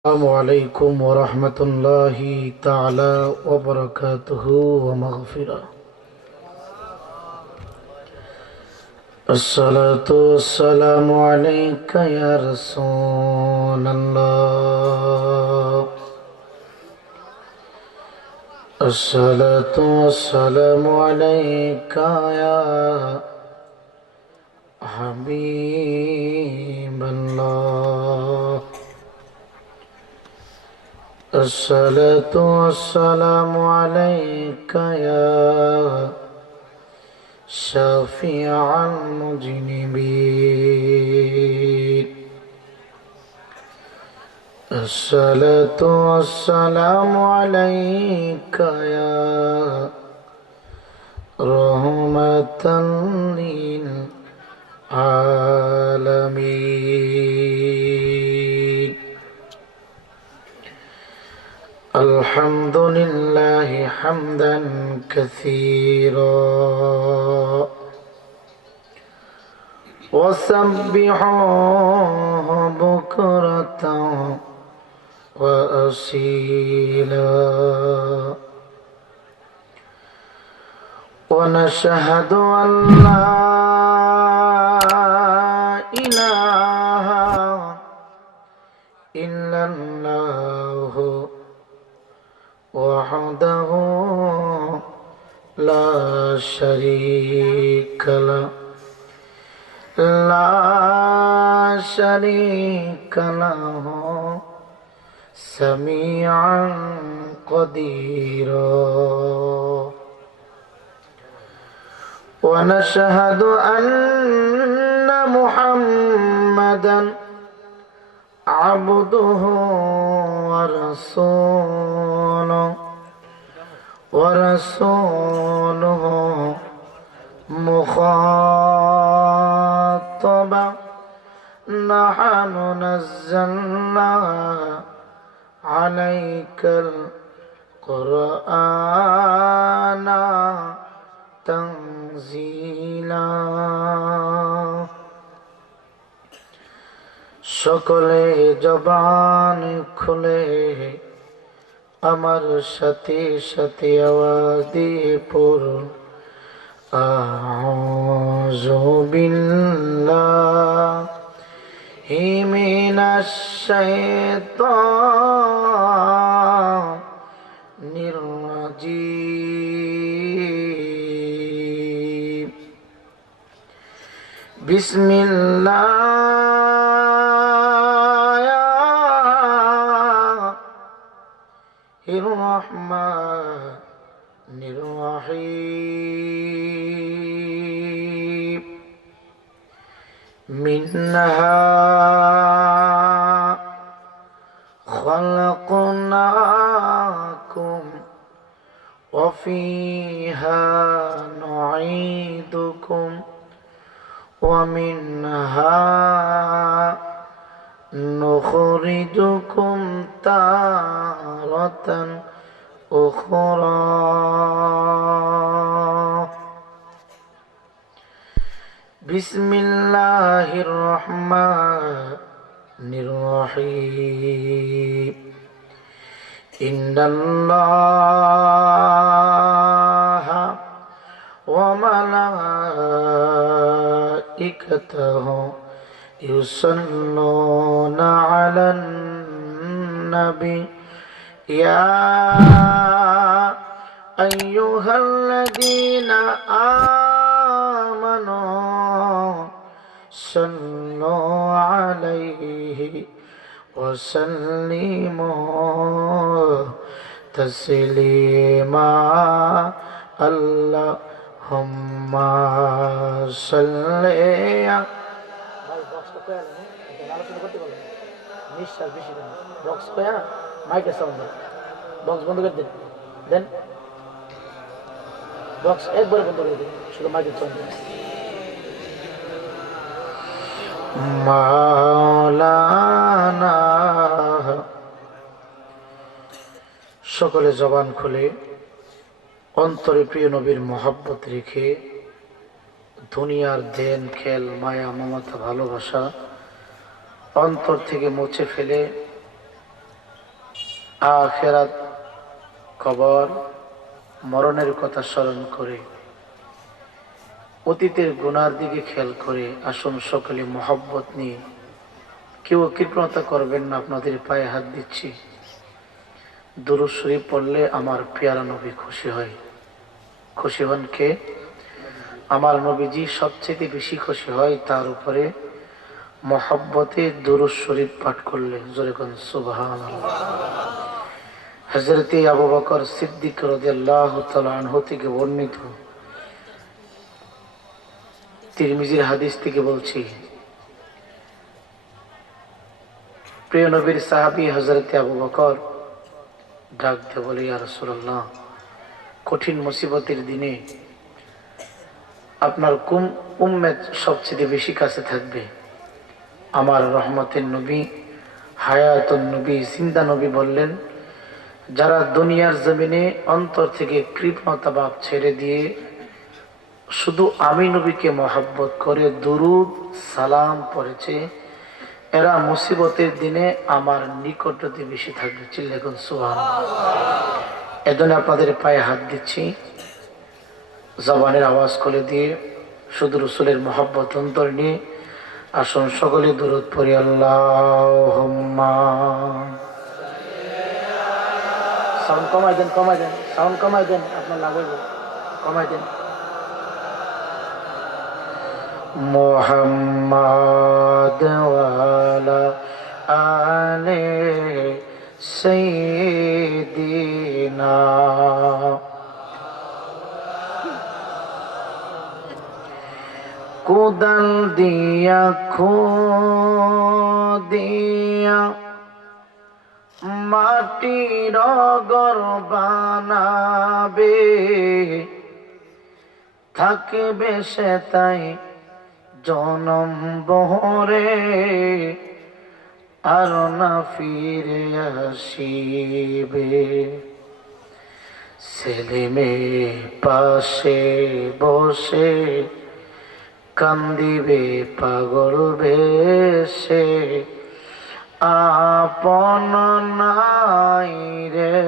السلام عليكم ورحمة الله تعالى وبركاته ومغفرة. الصلاة والسلام عليك يا رسول الله. الصلاة والسلام عليك يا حبيب الله. الصلاة والسلام عليك يا شفيع المذنبين. الصلاة والسلام عليك يا رحمة للعالمين. الحمد لله حمدا كثيرا وسبحوه بكرة وأصيلا ونشهد أن لا إله إلا الله وحده لا شريك له سميعا قديرا. ونشهد أن محمدا عبده ورسوله مخاطبا. نحن نزلنا عليك القرآن تنزيلا. সকলে জবান খুলে আমার সাথে সাথে আওয়াজ দিয়ে পড়ুন আউযু বিল্লাহি মিনাশ শাইতানির রাজীম। বিসমিল্লাহির রহমানির রহিম। মিনহা خلقناكم وفيها نعيدكم ومنها نخرجكم تارة أخرى. بسم الله الرحمن الرحيم. إن الله وملائكته يصلون على النبي يا أيها الذين آمنوا صلوا عليه وسلموا تسليما. اللهم صل বক্স কয়া মাইকের সাউন্ড বক্স বন্ধ করে দেন বক্স একবারে বন্ধ করে দিন, শুধু মাইকের সাউন্ড। মাওলানা সকলে জবান খুলে অন্তরে প্রিয় নবীর মহব্বত রেখে দুনিয়ার দেন খেল মায়া মমতা ভালোবাসা অন্তর থেকে মুছে ফেলে আখিরাত, কবর, মরণের কথা স্মরণ করে, অতীতের গুনার দিকে খেয়াল করে আসুন সকলে মহব্বত নিয়ে, কেউ কৃপণতা করবেন না, আপনাদের পায়ে হাত দিচ্ছি, দুরূদ শরীফ পড়লে আমার পেয়ারা নবী খুশি হয়। খুশি হন কে? আমার নবীজি সবচেয়ে বেশি খুশি হয় তার উপরে মহব্বতে দুরূদ শরীফ পাঠ করলে। জোরে কোন সুবহানাল্লাহ। হযরত আবু বকর সিদ্দিক রাদিয়াল্লাহু তাআলা আনহু থেকে বর্ণিত, তিরমিজির হাদিস থেকে বলছি, প্রিয় নবীর সাহাবী হযরত আবু বকর ডাক দিয়ে বলে, ইয়া রাসূলুল্লাহ, কঠিন মুসিবতের দিনে আপনার উম্মত সবচেয়ে বেশি কাছে থাকবে। আমার রহমতের নবী, হায়াতুন নবী, জিন্দা নবী বললেন, যারা দুনিয়ার জমিনে অন্তর থেকে কৃপণতা ভাব ছেড়ে দিয়ে শুধু আমি নবীকে মহব্বত করে দুরূদ সালাম পড়েছে, এরা মুসিবতের দিনে আমার নিকটতে বেশি থাকবে। চিল্লাকুন সুবহানাল্লাহ। এজন্য আপনাদের পায়ে হাত দিচ্ছি, জবানের আওয়াজ খুলে দিয়ে শুধু রাসূলের মহব্বত অন্তর নিয়ে আসুন সকলে দুরূদ পড়ি। আল্লাহুম্মা, সাউন্ড কমাই দেন, সাউন্ড কমাই দেন, আপনার লাগবে, কমাই দেন। মুহাম্মাদ ওয়ালা আলে সাইয়্যিদিনা, কোদাল দিয়া খুদিয়া মাটির ঘর বানাবে, থাকবে সে তাই জনম বহরে, আর না ফিরে আসিবে। ছেলে মেয়ে পাশে বসে কান্দিবে পাগল বেশে, আপন নাই রে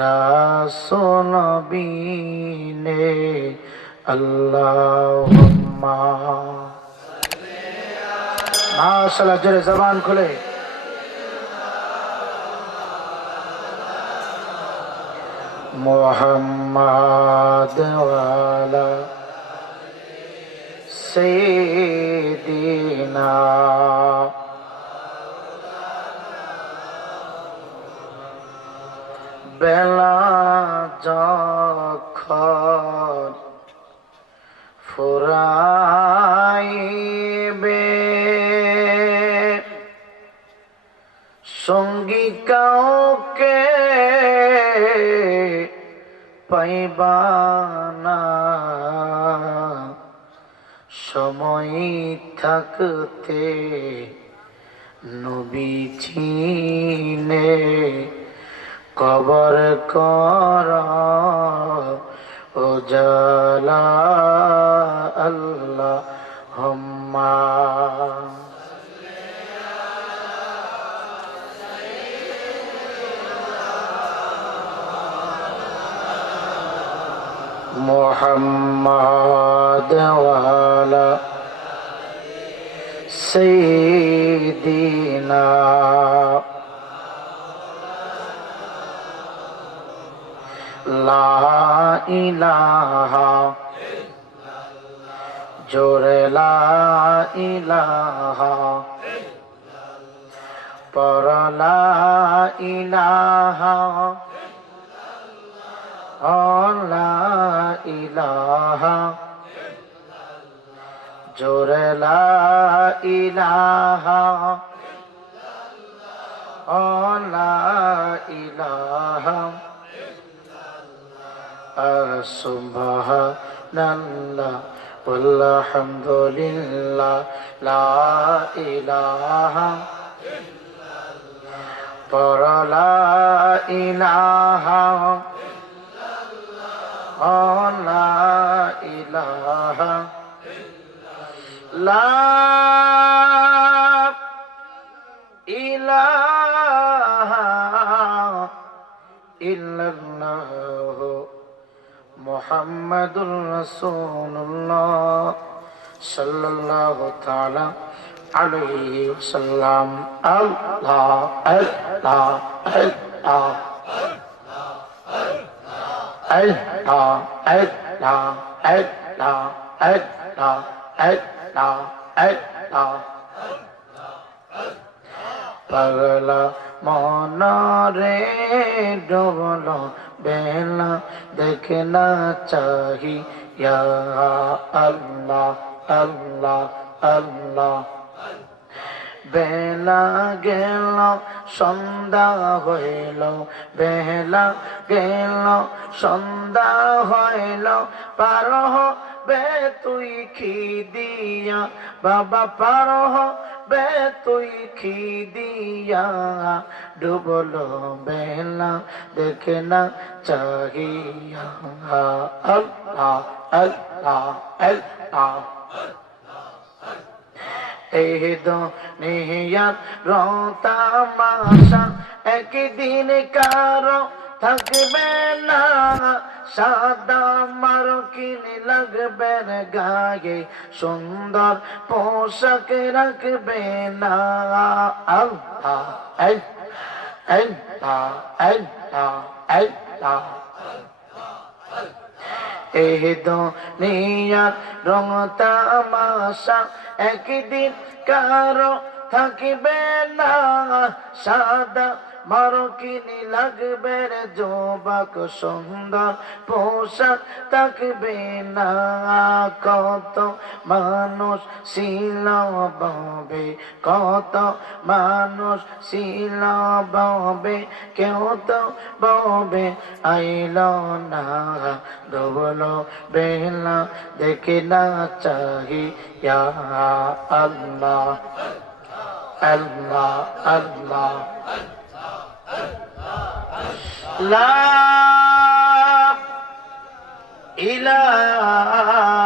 রাসূল বিনে। আল্লাহুম্মা, মাশাআল্লাহ, জোরে জবান খুলে। মুহাম্মাদ ওয়ালা সাইয়্যিদিনা, বেলা যখন ফুরাইবে, সঙ্গী কাউকে পাইবা না, সময় থাকতে নবী চিনে কবর কর উজালা। আল্লাহুম্মা, মুহাম্মাদ ওয়ালা সাইয়্যিদিনা, লা ইলাহা, জোরে লা ইলাহা, পর লা ইলাহা, লা ইলাহা, জোরে লা ইলাহা, লা ইলাহা, সুবহানাল্লাহ আলহামদুলিল্লাহ, লা ইলাহা, পর লা ইলাহা, লা ইলাহা, লা ইলাহা মুহাম্মাদুর রাসূলুল্লাহ সাল্লাল্লাহু তাআলা আলাইহি ওয়াসাল্লাম। আল্লাহ আল্লাহ আল্লাহ আল্লাহ আল্লাহ আল্লাহ আল্লাহ আল্লাহ আল্লাহ। পাগলা মনরে ডুবলো বেলা দেখনা চাহিয়া আল্লাহ আল্লাহ আল্লাহ। বেলা গেল সন্ধ্যা হইল, বেলা গেল সন্ধ্যা হইল, পার হবে তুই কি দিয়া বাবা, পার হবে তুই কি দিয়া, ডুবলো বেলা দেখে না চাহিয়া আল্লাহ আল্লাহ আল্লাহ। এই দুনিয়ার রতামাশা একদিন কারো থাকবে না, সাদা মারকিন লাগবে গায়ে, সুন্দর পোশাক রাখবে না। আল্লাহ আল্লাহ আল্লাহ আল্লাহ। এই দুনিয়ার রং তামাশা একদিন কারো থাকবে না, সাদা মারকিনি লাগবে রে যুবক, সুন্দর পোশাক থাকবে না। কত মানুষ ছিল ববে, কত মানুষ ছিল ববে, কেউ তো ববে আইল না, ডুবলো বেলা দেখে না চাহিয়া আল্লাহ আল্লাহ আল্লাহ। লা ইলাহা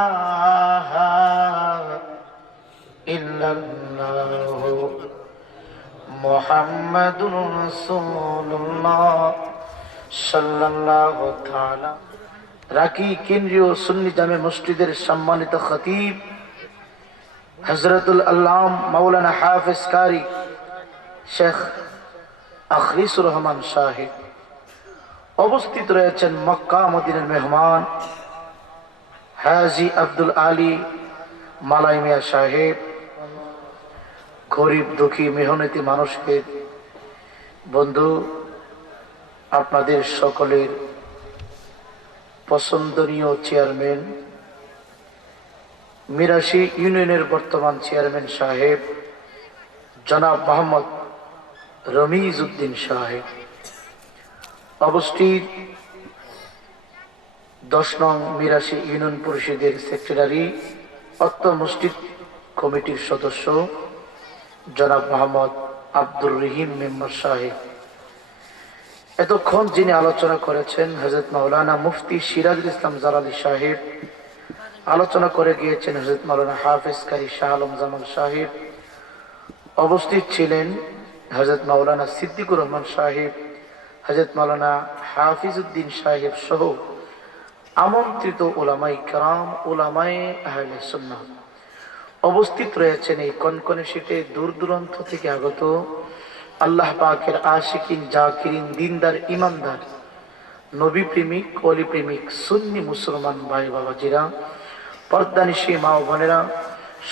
ইল্লাল্লাহ মুহাম্মাদুর রাসূলুল্লাহ সাল্লাল্লাহু তাআলা। রাকি কেন্দ্রীয় সুন্নি জামে মসজিদের সম্মানিত খতিব হযরতুল আল্লাম মাওলানা হাফেজ কারি শেখ আখলিসুর রহমান সাহেব অবস্থিত রয়েছেন মক্কা মদিনার মেহমান হাজী আব্দুল আলী মালাই মিয়া সাহেব, গরিব দুঃখী মেহনতি মানুষের বন্ধু, আপনাদের সকলের পছন্দনীয় চেয়ারম্যান, মিরাশি ইউনিয়নের বর্তমান চেয়ারম্যান সাহেব জনাব মোহাম্মদ রমিজ উদ্দিন সাহেব, অবস্থিত 10 নং মিরাশি ইউনিয়ন পরিষদের সেক্রেটারি অত্র মসজিদ কমিটির সদস্য জনাব মোহাম্মদ আব্দুর রহিম মেম্বার সাহেব, এতক্ষণ যিনি আলোচনা করেছেন হযরত মাওলানা মুফতি সিরাজুল ইসলাম জালালী সাহেব, আলোচনা করে গিয়েছেন হযরত মাওলানা হাফেজ কারি শাহ আলম জামাল সাহেব, অবস্থিত ছিলেন হযরত মাওলানা সিদ্দিকুর রহমান সাহেব, হযরত মাওলানা হাফিজউদ্দিন সাহেব সহ আমন্ত্রিত উলামায়ে কেরাম, উলামায়ে আহলে সুন্নাহ উপস্থিত রয়েছেন। এই কনকনে শীতে দূর দূরান্ত থেকে আগত আল্লাহ পাকের আশিকিন, জাকিরিন, দিনদার, ইমানদার, নবী প্রেমিক, ওলি প্রেমিক সুন্নি মুসলমান ভাই বাবাজিরা, পর্দানিশী মা ও বোনেরা,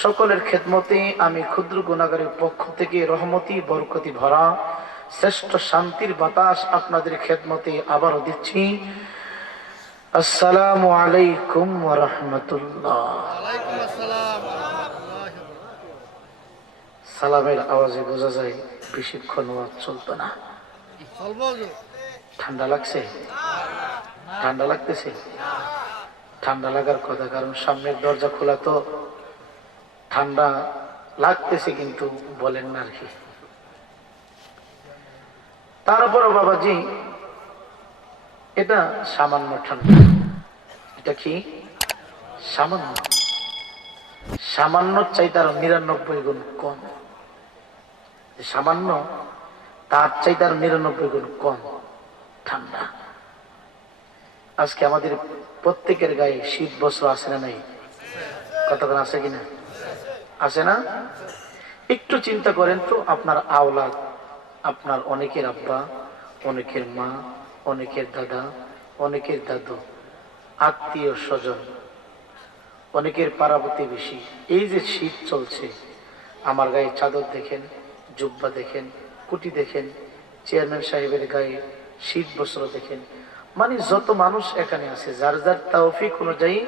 সকলের খেদমতে আমি ক্ষুদ্র গুনাহগারের পক্ষ থেকে রহমতি বরকতি ভরা শ্রেষ্ঠ শান্তির বাতাস আপনাদের খেদমতে আবারও দিচ্ছি। আসসালামু আলাইকুম ওয়া রাহমাতুল্লাহ। সালামের আওয়াজে বোঝা যায় বেশিক্ষণ ওয়াজ চলতো না। ঠান্ডা লাগছে? ঠান্ডা লাগতেছে? ঠান্ডা লাগার কথা, কারণ সামনের দরজা খোলা তো ঠান্ডা লাগতেছে, কিন্তু বলেন না আর কি। তারপরও বাবাজি এটা সামান্য ঠান্ডা। এটা কি সামান্য? সামান্য চাইতে আরো 99 গুণ কম। সামান্য তার চাইতে আরো 99 গুণ কম ঠান্ডা। আজকে আমাদের প্রত্যেকের গায়ে শীত বস্ত্র আছে না নাই? কতক্ষণ আছে কিনা? আছে না? একটু চিন্তা করেন তো, আপনার আওলাদ, আপনার অনেকের আব্বা, অনেকের মা, অনেকের দাদা, অনেকের দাদু, আত্মীয় স্বজন, অনেকের পাড়া প্রতিবেশী, এই যে শীত চলছে, আমার গায়ে চাদর দেখেন, জুব্বা দেখেন, কুটি দেখেন, চেয়ারম্যান সাহেবের গায়ে শীত বস্ত্র দেখেন। মানে যত মানুষ এখানে আছে, যার যার তৌফিক অনুযায়ী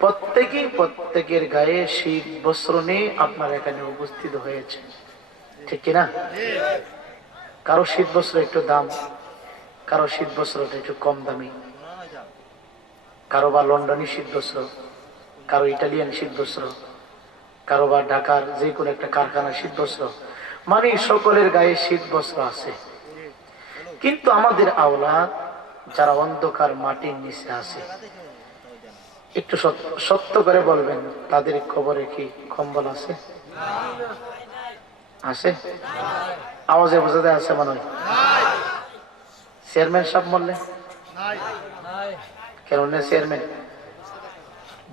প্রত্যেকেই প্রত্যেকের গায়ে শীত বস্ত্র নিয়ে আপনার এখানে উপস্থিত হয়েছে, ঠিক কিনা? কারো শীত বস্ত্র একটু দাম, কারো শীত বস্ত্রটা একটু কম দামি, কারো বা লন্ডনী শীত বস্ত্র, কারো ইটালিয়ান শীত বস্ত্র, কারো বা ঢাকার যে কোনো একটা কারখানার শীত বস্ত্র। মানে সকলের গায়ে শীত বস্ত্র আছে। কিন্তু আমাদের আওলাদ যারা অন্ধকার মাটির নিচে আছে, একটু সত্য করে বলবেন, তাদের কবরে কি কম্বল আছে? আছে? আওয়াজে বোঝাতে আছে মনে হয়। চেয়ারম্যান সাহেব বললে কেন? চেয়ারম্যান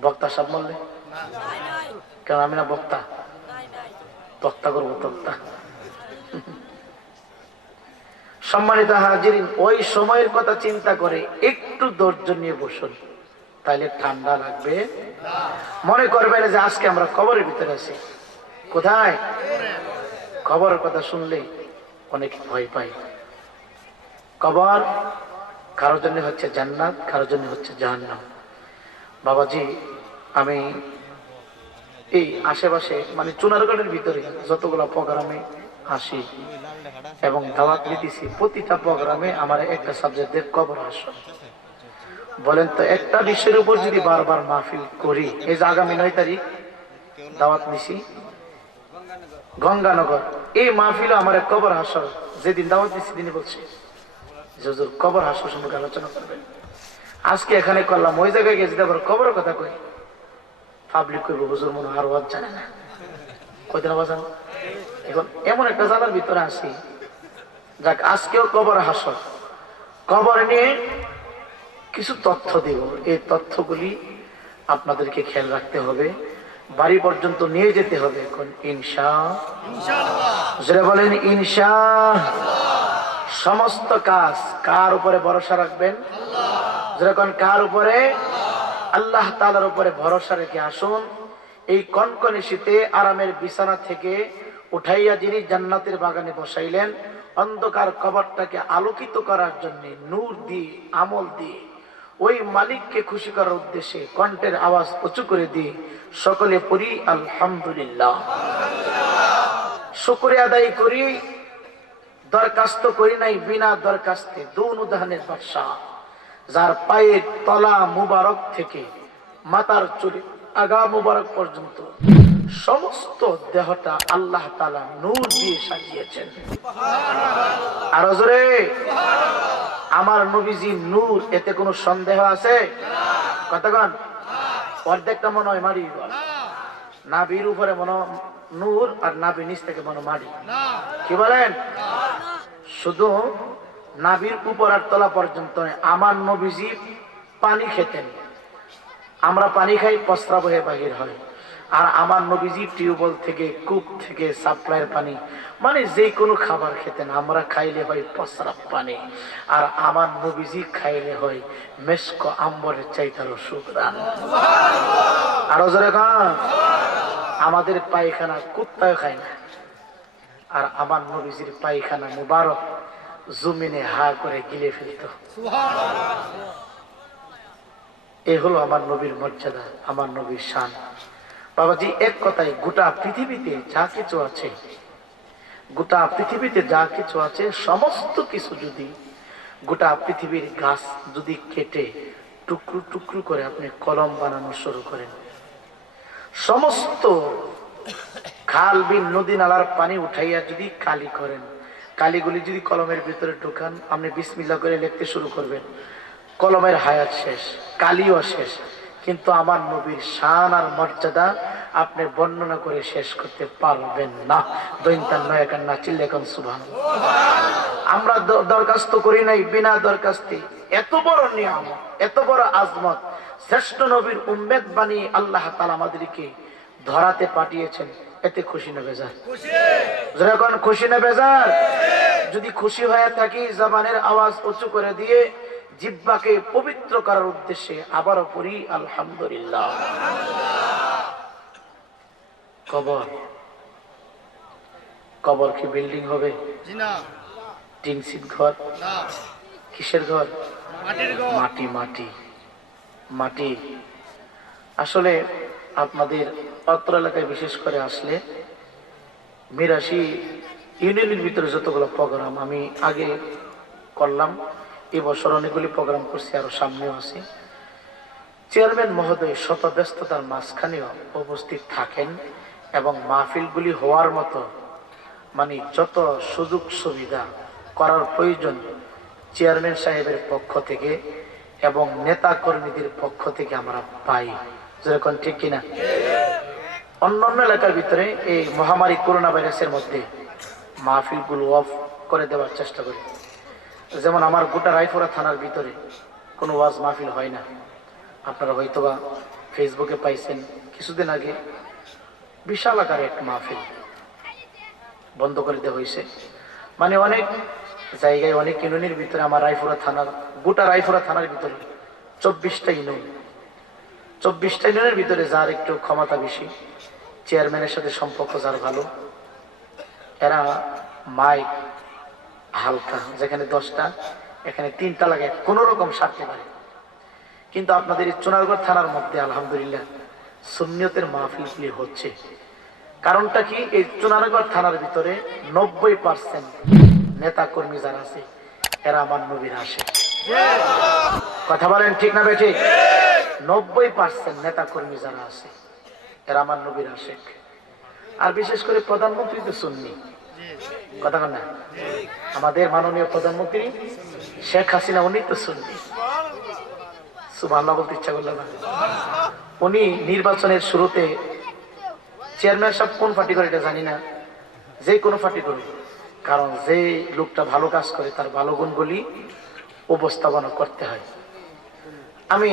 বক্তা সাহেব বললে কেন? আমি না বক্তা, তক্তা করবো তক্তা। সম্মানিত হাজিরিন, ওই সময়ের কথা চিন্তা করে একটু ধৈর্য নিয়ে বসুন, তাইলে ঠান্ডা লাগবে। মনে করবেন যে আজকে আমরা কবরের ভিতরে আছি। কোথায়? কবরের কথা শুনলেই অনেক ভয় পাই। কবর কারোর জন্য হচ্ছে জান্নাত, কারোর জন্য হচ্ছে জাহান্নাম। বাবাজি, আমি এই আশেপাশে মানে চুনারগড়ের ভিতরে যতগুলো প্রোগ্রামে আসি এবং দাওয়াত দিতেছি, প্রতিটা প্রোগ্রামে আমার একটা সাবজেক্টের কবর আসন। বলেন তো, একটা বিষয়ের উপর যদি বারবার মাহফিল করি, এই যে আগামী 9 তারিখ দাওয়াত নিছি গঙ্গানগর, এই মাহফিল আমার কবর হাসর, যেদিন দাওয়াত দিচ্ছি তিনি বলছে হুজুর কবর হাসর সম্পর্কে আলোচনা করবেন। আজকে এখানে করলাম, ওই জায়গায় গেছি আবার কবরের কথা কই, পাবলিক কইব হুজুর মনে আর ওয়াজ জানে না। কয়দিন বাজান এখন এমন একটা জায়গার ভিতরে আসি, যাক আজকেও কবর হাসর, কবর নিয়ে কিছু তথ্য দিব। এই তথ্যগুলি আপনাদেরকে খেয়াল রাখতে হবে, বাড়ি পর্যন্ত নিয়ে যেতে হবে। কোন ইনশাআল্লাহ বলেন ইনশাআল্লাহ। সমস্ত কাজ কার উপরে ভরসা রাখবেন? যেরকম কার উপরে? আল্লাহ তাআলার উপরে ভরসা রেখে আসুন। এই কনকনে শীতে আরামের বিছানা থেকে উঠাইয়া যিনি জান্নাতের বাগানে বসাইলেন, অন্ধকার কবরটাকে আলোকিত করার জন্য নূর দিয়ে, আমল দিয়ে, ওই মালিককে খুশি করার উদ্দেশ্যে কণ্ঠের আওয়াজ উঁচু করে দিয়ে সকলে পড়ি আলহামদুলিল্লাহ। শুকরিয়া আদায় করি, দরখাস্ত করি নাই বিনা দরখাস্তে, দুনুদানের বাদশাহ, যার পায়ের তলা মুবারক থেকে মাথার চুলে আগা মুবারক পর্যন্ত সমস্ত দেহটা আল্লাহ তাআলা নূর দিয়ে সাজিয়েছেন। আর জোরে আমার নবীজি নূর, এতে কোনো সন্দেহ আছে? কতক্ষণ? অর্ধেকটা মনে হয় মারি, নাভির উপরে মনে নূর আর নাভির নিচ থেকে মনে মারি। কি বলেন? শুধু নাভির উপর আর তলা পর্যন্ত। আমার নবীজি পানি খেতেন, আমরা পানি খাই, প্রস্রাব হয়ে বাহির হয়। আর আমার নবীজি টিউবওয়েল থেকে, কূপ থেকে সাপ্লাইয়ের পানি, মানে যে কোনো খাবার খেতেন, আমরা খাইলে হয় প্রস্রাব পানি, আর আমার নবীজি খাইলে হয় মেশক আম্বরের চাইতারও সুগ্রাণ। আরো জোরে গান। আমাদের পায়খানা কুত্তায় খায় না, আর আমার নবীজির পায়খানা মুবারক জমিনে হা করে গিলে ফেলত। এ হলো আমার নবীর মর্যাদা, আমার নবীর শান। বাবাজি, এক কথায় গোটা পৃথিবীতে যা কিছু আছে, গোটা পৃথিবীতে যা কিছু আছে, সমস্ত কিছু যদি গোটা পৃথিবীর গাছ যদি কেটে টুকরো টুকরো করে আপনি কলম বানানো শুরু করেন, সমস্ত খাল বিল নদী নালার পানি উঠাইয়া যদি কালি করেন, কালিগুলি যদি কলমের ভিতরে ঢোকান, আপনি বিসমিল্লাহ করে লিখতে শুরু করবেন, কলমের হায়াত শেষ, কালিও শেষ, কিন্তু আমার নবীর শান আর মর্যাদা আপনি বর্ণনা করে শেষ করতে পারবেন না। দৈন্তান নয় কান্না চিল্লে এখন সুবহানাল্লাহ। আমরা দরখাস্ত করি নাই বিনা দরখাস্তে। এত বড় নিয়ামত, এত বড় আজমত, শ্রেষ্ঠ নবীর উম্মত বানিয়ে আল্লাহ তাআলা আমাদেরকে ধরাতে পাঠিয়েছেন। এতে খুশি না বেজার? যখন খুশি না বেজার? যদি খুশি হয়ে থাকি জবানের আওয়াজ উঁচু করে দিয়ে জিহ্বাকে পবিত্র করার উদ্দেশ্যে আবারও পড়ি আলহামদুলিল্লাহ। কবর, কবর কি বিল্ডিং হবে? টিন সিট ঘর? কিসের ঘর? মাটি। মাটি মাটি। আসলে আপনাদের অত্র এলাকায় বিশেষ করে আসলে মিরাশি ইউনিয়নের ভিতরে যতগুলো প্রোগ্রাম আমি আগে করলাম, এবছর অনেকগুলি প্রোগ্রাম করছি, আরো সামনেও আছে। চেয়ারম্যান মহোদয় শত ব্যস্ততার মাঝখানেও উপস্থিত থাকেন এবং মাহফিলগুলি হওয়ার মতো মানে যত সুযোগ সুবিধা করার প্রয়োজন চেয়ারম্যান সাহেবের পক্ষ থেকে এবং নেতা কর্মীদের পক্ষ থেকে আমরা পাই। যেরকম ঠিক কিনা? অন্যান্য এলাকার ভিতরে এই মহামারী করোনা ভাইরাসের মধ্যে মাহফিলগুলো অফ করে দেওয়ার চেষ্টা করি। যেমন আমার গোটা রায়পুরা থানার ভিতরে কোনো ওয়াজ মাহফিল হয় না। আপনারা হয়তোবা ফেসবুকে পাইছেন কিছুদিন আগে বিশাল আকারে একটা মাহফিল বন্ধ করে দেওয়া হয়েছে। মানে অনেক জায়গায় অনেক ইউনিয়নের ভিতরে আমার রায়পুরা থানার গোটা রায়পুরা থানার ভিতরে 24টা ইউনিয়ন, 24টা ইউনিয়নের ভিতরে যার একটু ক্ষমতা বেশি, চেয়ারম্যানের সাথে সম্পর্ক যার ভালো, এরা মাইক হালকা, যেখানে 10টা এখানে 3টা লাগে, কোন রকম সারতে পারে। কিন্তু আপনাদের এই চুনারগড় থানার মধ্যে আলহামদুলিল্লাহ সুন্নিয়তের মাহফিলগুলি হচ্ছে। কারণটা কি? এই চুনারগড় থানার ভিতরে 90% নেতা কর্মী যারা আছে এরা আমার নবীর আশিক। কথা বলেন ঠিক না বেঠিক? 90% নেতা কর্মী যারা আছে এরা আমার নবীর আশিক। আর বিশেষ করে প্রধানমন্ত্রী তো সুন্নি, কথা বলেন না? আমাদের মাননীয় প্রধানমন্ত্রী শেখ হাসিনা, উনি তো সুন্নি। সুবহানাল্লাহ বলতে ইচ্ছা করল না। উনি নির্বাচনের শুরুতে চেয়ারম্যান সাহেব কোন পার্টি করে এটা জানি না, যে কোনো পার্টি করে, কারণ যে লোকটা ভালো কাজ করে তার ভালো গুণগুলি উপস্থাপনা করতে হয়। আমি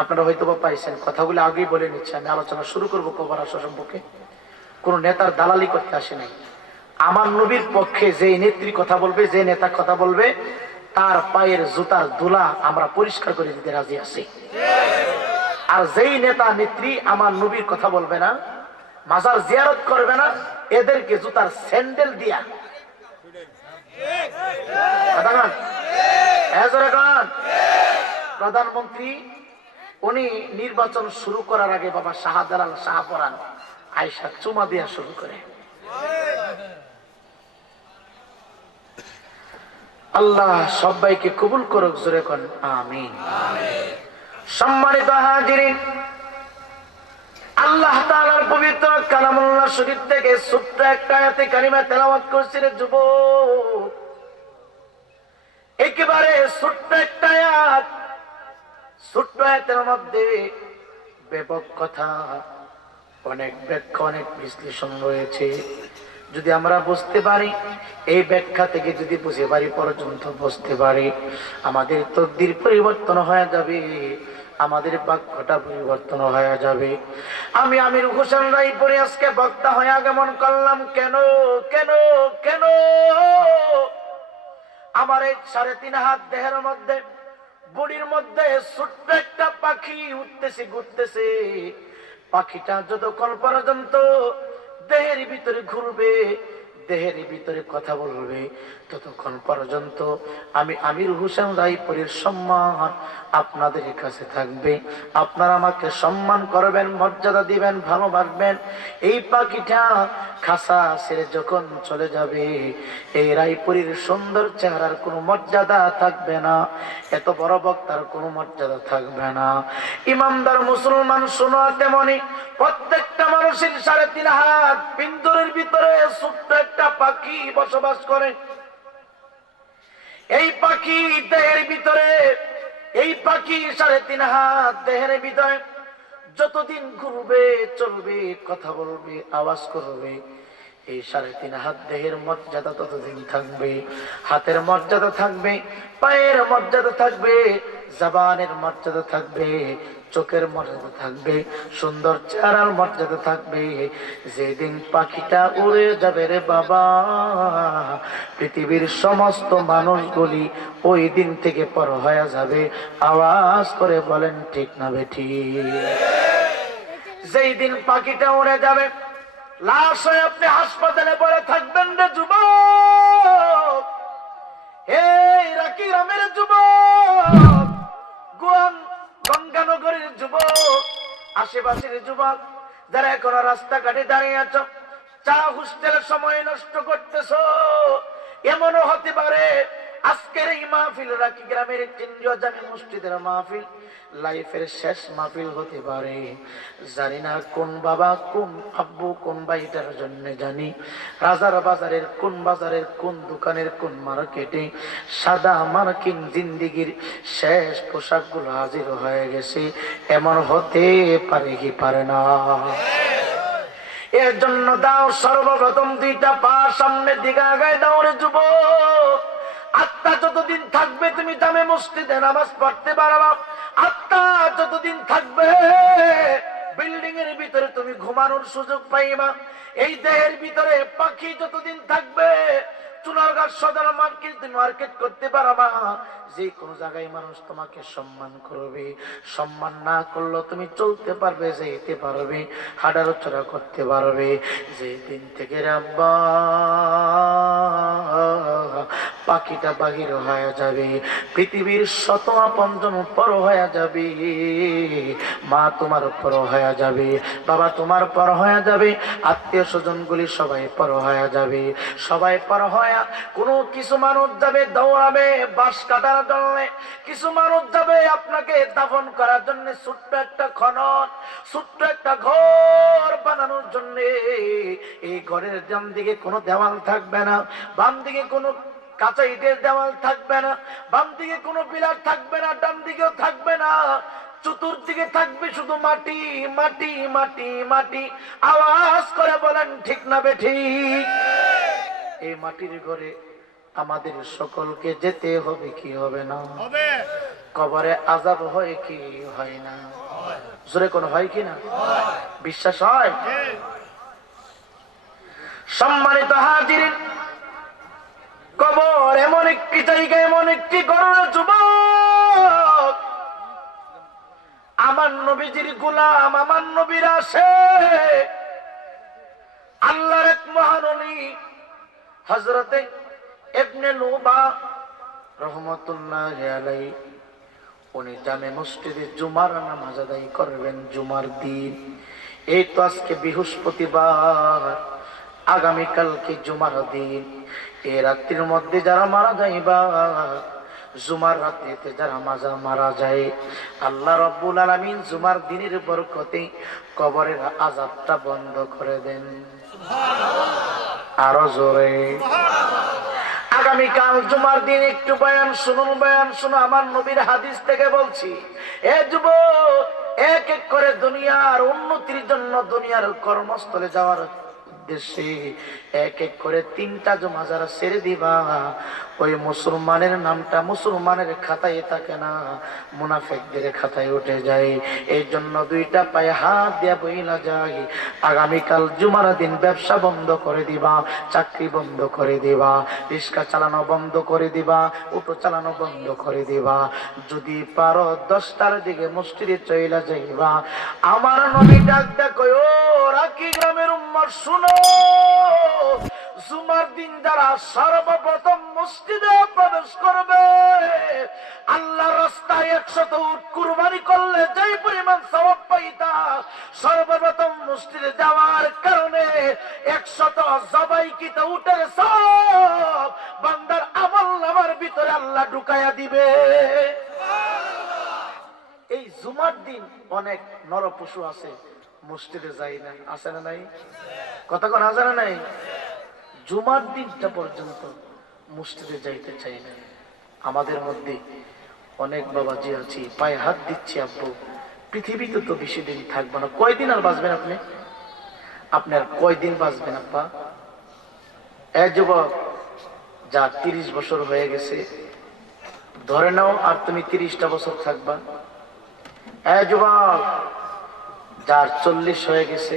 আপনারা হয়তো বা পাইছেন, কথাগুলো আগেই বলে নিচ্ছি। আমি আলোচনা শুরু করবো কবর আসা সম্পর্কে। কোন নেতার দালালি করতে আসে নাই। আমার নবীর পক্ষে যে নেত্রী কথা বলবে, যে নেতা কথা বলবে, তার পায়ের জুতার ধুলা আমরা পরিষ্কার করে দিতে রাজি আছি। আর যেই নেতা নেত্রী আমার নবীর কথা বলবে না, মাজার জিয়ারত করবে না, এদেরকে জুতার স্যান্ডেল দিয়া প্রধানমন্ত্রী উনি নির্বাচন শুরু করার আগে বাবা শাহজালাল শাহপরান আয়েশা চুমা দিয়া শুরু করে। আল্লাহ সবাইকে কবুল করুক, জোরে কোন আমিন। সম্মানিত হাজিরিন, আল্লাহ তাআলার পবিত্র কালামুল্লাহ শরীফ থেকে ছোট্ট একটা আয়াতে কারিমা তেলাওয়াত করছিলেন যুবক। একেবারে ছোট্ট একটা আয়াত, ছোট্ট আয়াতের মধ্যে ব্যাপক কথা, অনেক ব্যাখ্যা, অনেক বিশ্লেষণ রয়েছে। যদি আমরা বুঝতে পারি, এই ব্যাখ্যা থেকে যদি বুঝে পারি পর্যন্ত বুঝতে পারি, আমাদের তকদির পরিবর্তন হয়ে যাবে, আমাদের বাক্যটা পরিবর্তন হয়ে যাবে। আমি আমির হোসেন রায়পুরে আজকে বক্তা হয়ে আগমন করলাম। কেন কেন কেন? আমার এই 3.5 হাত দেহের মধ্যে, বডির মধ্যে ছোট্ট একটা পাখি উঠতেছে, ঘুরতেছে। পাখিটা যতক্ষণ পর্যন্ত দেহের ভিতরে ঘুরবে, দেহের ভিতরে কথা বলবে, ততক্ষণ পর্যন্ত আমি আমির হোসেন রায়পুরের সম্মান আপনাদের কাছে থাকবে। আপনারা আমাকে সম্মান করবেন, মর্যাদা দিবেন, ভালোবাসবেন। এই পাখিটা খাসা ছেড়ে যখন চলে যাবে, এই রায়পুরের সুন্দর চেহারার কোনো মর্যাদা থাকবে না, এত বড় বক্তার কোনো মর্যাদা থাকবে না। ইমানদার মুসলমান শোনো, তেমনি প্রত্যেকটা মানুষের 3.5 হাত পিঞ্জরের ভিতরে ছোট্ট একটা পাখি বসবাস করে। এই পাখি দেহের ভিতরে, এই পাখি 3.5 হাত দেহের ভিতরে যতদিন ঘুরবে, চলবে, কথা বলবে, আওয়াজ করবে, এই 3.5 হাত দেহের মর্যাদা ততদিন থাকবে, হাতের মর্যাদা থাকবে, পায়ের মর্যাদা থাকবে, জবানের মর্যাদা থাকবে, চোখের মর্যাদা থাকবে, সুন্দর চেহারার মর্যাদা থাকবে। যেদিন পাখিটা উড়ে যাবে রে বাবা, পৃথিবীর সমস্ত মানুষগুলি ওই দিন থেকে পর হয়ে যাবে। আওয়াজ করে বলেন ঠিক না বেঠিক? যেই দিন পাখিটা উড়ে যাবে, লাশ হয়ে আপনি হাসপাতালে পড়ে থাকবেন রে যুবক, এই রাকি রামের যুবক, গঙ্গানগরের যুবক, আশেপাশের যুবক, যারা এখনো রাস্তাঘাটে দাঁড়িয়ে আছো, চা হোস্টেলের সময় নষ্ট করতেছ। এমনও হতে পারে আজকের এই মাহফিল রাকি গ্রামের কেন্দ্রীয় জামে মসজিদের মাহফিল লাইফের শেষ মাহফিল হতে পারে। জানি না কোন বাবা, কোন আব্বু, কোন ভাইটার জন্য জানি রাজার বাজারের কোন বাজারের কোন দোকানের কোন মার্কেটে সাদা মার্কিন জিন্দিগির শেষ পোশাকগুলো হাজির হয়ে গেছে। এমন হতে পারে কি পারে না? এর জন্য দাও সর্বপ্রথম 2টা পা সামনের দিকে আগায় দাও রে যুবক। আত্মা যতদিন থাকবে তুমি জামে মসজিদে নামাজ পড়তে পারবা, আত্মা যতদিন থাকবে বিল্ডিং এর ভিতরে তুমি ঘুমানোর সুযোগ পাইবা। এই দেহের ভিতরে পাখি যতদিন থাকবে চুনারঘাট সদর মার্কেট তুমি মার্কেট করতে পারবা। যে কোনো জায়গায় মানুষ তোমাকে সম্মান করবে, সম্মান না করলেও তুমি চলতে পারবে, যেতে পারবে, হাঁটাচলা করতে পারবে। যে দিন থেকে রাব্বা পাখিটা বাহির হয়ে যাবে, পৃথিবীর শত আপনজন পর হয়ে যাবে, মা তোমার পর হয়ে যাবে, বাবা তোমার পর হয়ে যাবে, আত্মীয় স্বজন গুলি সবাই পর হয়ে যাবে। সবাই পর হয়ে কোনো কিছু মানুষ যাবে দৌড়াবে বাঁশ কাটার জন্য, কিছু মানুষ যাবে আপনাকে দাফন করার জন্য ছোট্ট একটা খনন, ছোট্ট একটা ঘর বানানোর জন্য। এই ঘরের ডান দিকে কোনো দেওয়াল থাকবে না, বাম দিকে কোনো কাঁচা ইটের দেওয়াল থাকবে না, বাম দিকে কোনো পিলার থাকবে না, ডান দিকেও থাকবে না, চতুর্দিকে থাকবে শুধু মাটি মাটি মাটি মাটি। আওয়াজ করে বলেন ঠিক না বেঠিক? এই মাটির ঘরে আমাদের সকলকে যেতে হবে কি হবে না? কবরে আযাব হয় কি হয় না? জোরে কোন হয় কি না? বিশ্বাস হয়? সম্মানিত হাজিরিন, কবর এমন একটি জায়গা, এমন একটি ঘর যুবক, আমার নবীজির গোলাম, আমার নবীর আসে আল্লাহর এক মহানবী হযরতে ইবনে লুবা রহমাতুল্লাহি আলাইহি, উনি জামে মসজিদে জুমার নামাজ আদায় করবেন জুমার দিন। এই তো আজকে বৃহস্পতিবার, আগামীকালকে জুমার দিন। এই রাত্রির মধ্যে যারা মারা যাইবা, জুমার রাত্রিতে যারা মারা যায়, আল্লাহ রাব্বুল আলামিন জুমার দিনের বরকতে কবরের আযাবটা বন্ধ করে দেন। আরো জোরে আগামীকাল জুমার দিন একটু বয়ান শুনুন, বয়ান শুনো, আমার নবীর হাদিস থেকে বলছি। এ যুবক, এক এক করে দুনিয়ার উন্নতির জন্য, দুনিয়ার কর্মস্থলে যাওয়ার উদ্দেশ্যে এক এক করে 3টা জমা যারা ছেড়ে দিবা, ওই মুসলমানের নামটা মুসলমানের খাতায় থাকে না, মুনাফিকদের খাতায় উঠে যায়। এই জন্য 2টা পায়ে হাত দিয়া বইলা যায়, আগামীকাল জুমার দিন ব্যবসা বন্ধ করে দিবা, চাকরি বন্ধ করে দিবা, রিক্সা চালানো বন্ধ করে দিবা, অটো চালানো বন্ধ করে দিবা। যদি পারো 10টার দিকে মসজিদে চইলা যাইবা। আমার নবী ডাক দেখো, ও রাকি গ্রামের উম্মত শুনো, জুমার দিন যারা সর্বপ্রথম মসজিদে প্রবেশ করবে, আল্লাহর রাস্তায় 100 উট কুরবানি করলে যেই পরিমাণ সওয়াব পাইতা, সর্বপ্রথম মসজিদে যাওয়ার কারণে 100 জবাইকৃত উটের সওয়াব বান্দার আমলনামার ভিতরে আল্লাহ ঢুকায়া দিবে। এই জুমার দিন অনেক নর পশু আছে মসজিদে যাই না, আছে না নাই? কথা কোন আছে না নাই? জুমার দিনটা পর্যন্ত মসজিদে যাইতে চাই না। আমাদের মধ্যে অনেক বাবাজি আছি, পায়ে হাত দিচ্ছি, আব্বু পৃথিবীতে তো বেশি দিন থাকবো না। কয়দিন আর বাঁচবেন আপনি? আপনার কয়দিন বাঁচবেন আব্বা? এ যুবক, যার 30 বছর হয়ে গেছে, ধরে নাও আর তুমি 30টা বছর থাকবা। এ যুবক, যার 40 হয়ে গেছে,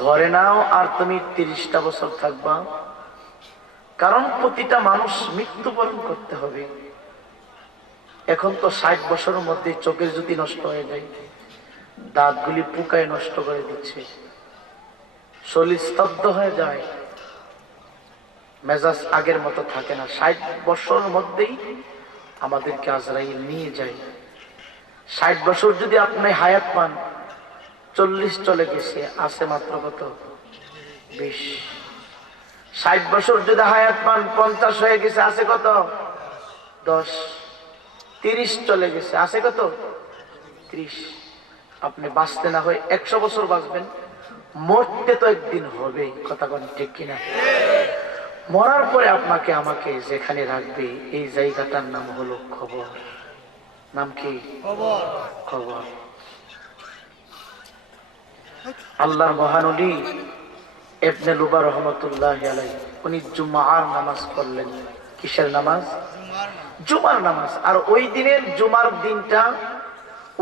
ধরে নাও আর তুমি 30টা বছর থাকবা। কারণ প্রতিটা মানুষ মৃত্যুবরণ করতে হবে। এখন তো 60 বছরের মধ্যে চোখের জ্যোতি নষ্ট হয়ে যায়, দাঁতগুলি পোকায় নষ্ট করে দিচ্ছে, শরীর স্তব্ধ হয়ে যায়, মেজাজ আগের মতো থাকে না। 60 বছরের মধ্যেই আমাদেরকে আজরাইল নিয়ে যায়। 60 বছর যদি আপনি হায়াত পান, 40 চলে গেছে, আছে মাত্র কত? 20। 60 বছর যদি হায়াত পান, 50 হয়ে গেছে, আছে কত? 10। 30 চলে গেছে, আছে কত? 30। আপনি বাঁচতে না হয় 100 বছর বাঁচবেন, মরতে তো একদিন হবেই। কথা কোন ঠিক কিনা? মরার পরে আপনাকে আমাকে যেখানে রাখবে, এই জায়গাটার নাম হলো কবর। নাম কি? কবর। আল্লাহর মহানবী ইবনে লুবা রহমাতুল্লাহি আলাইহি, উনি জুমার নামাজ পড়লেন। কিসের নামাজ? জুমার নামাজ। আর ওই দিনের জুমার দিনটা,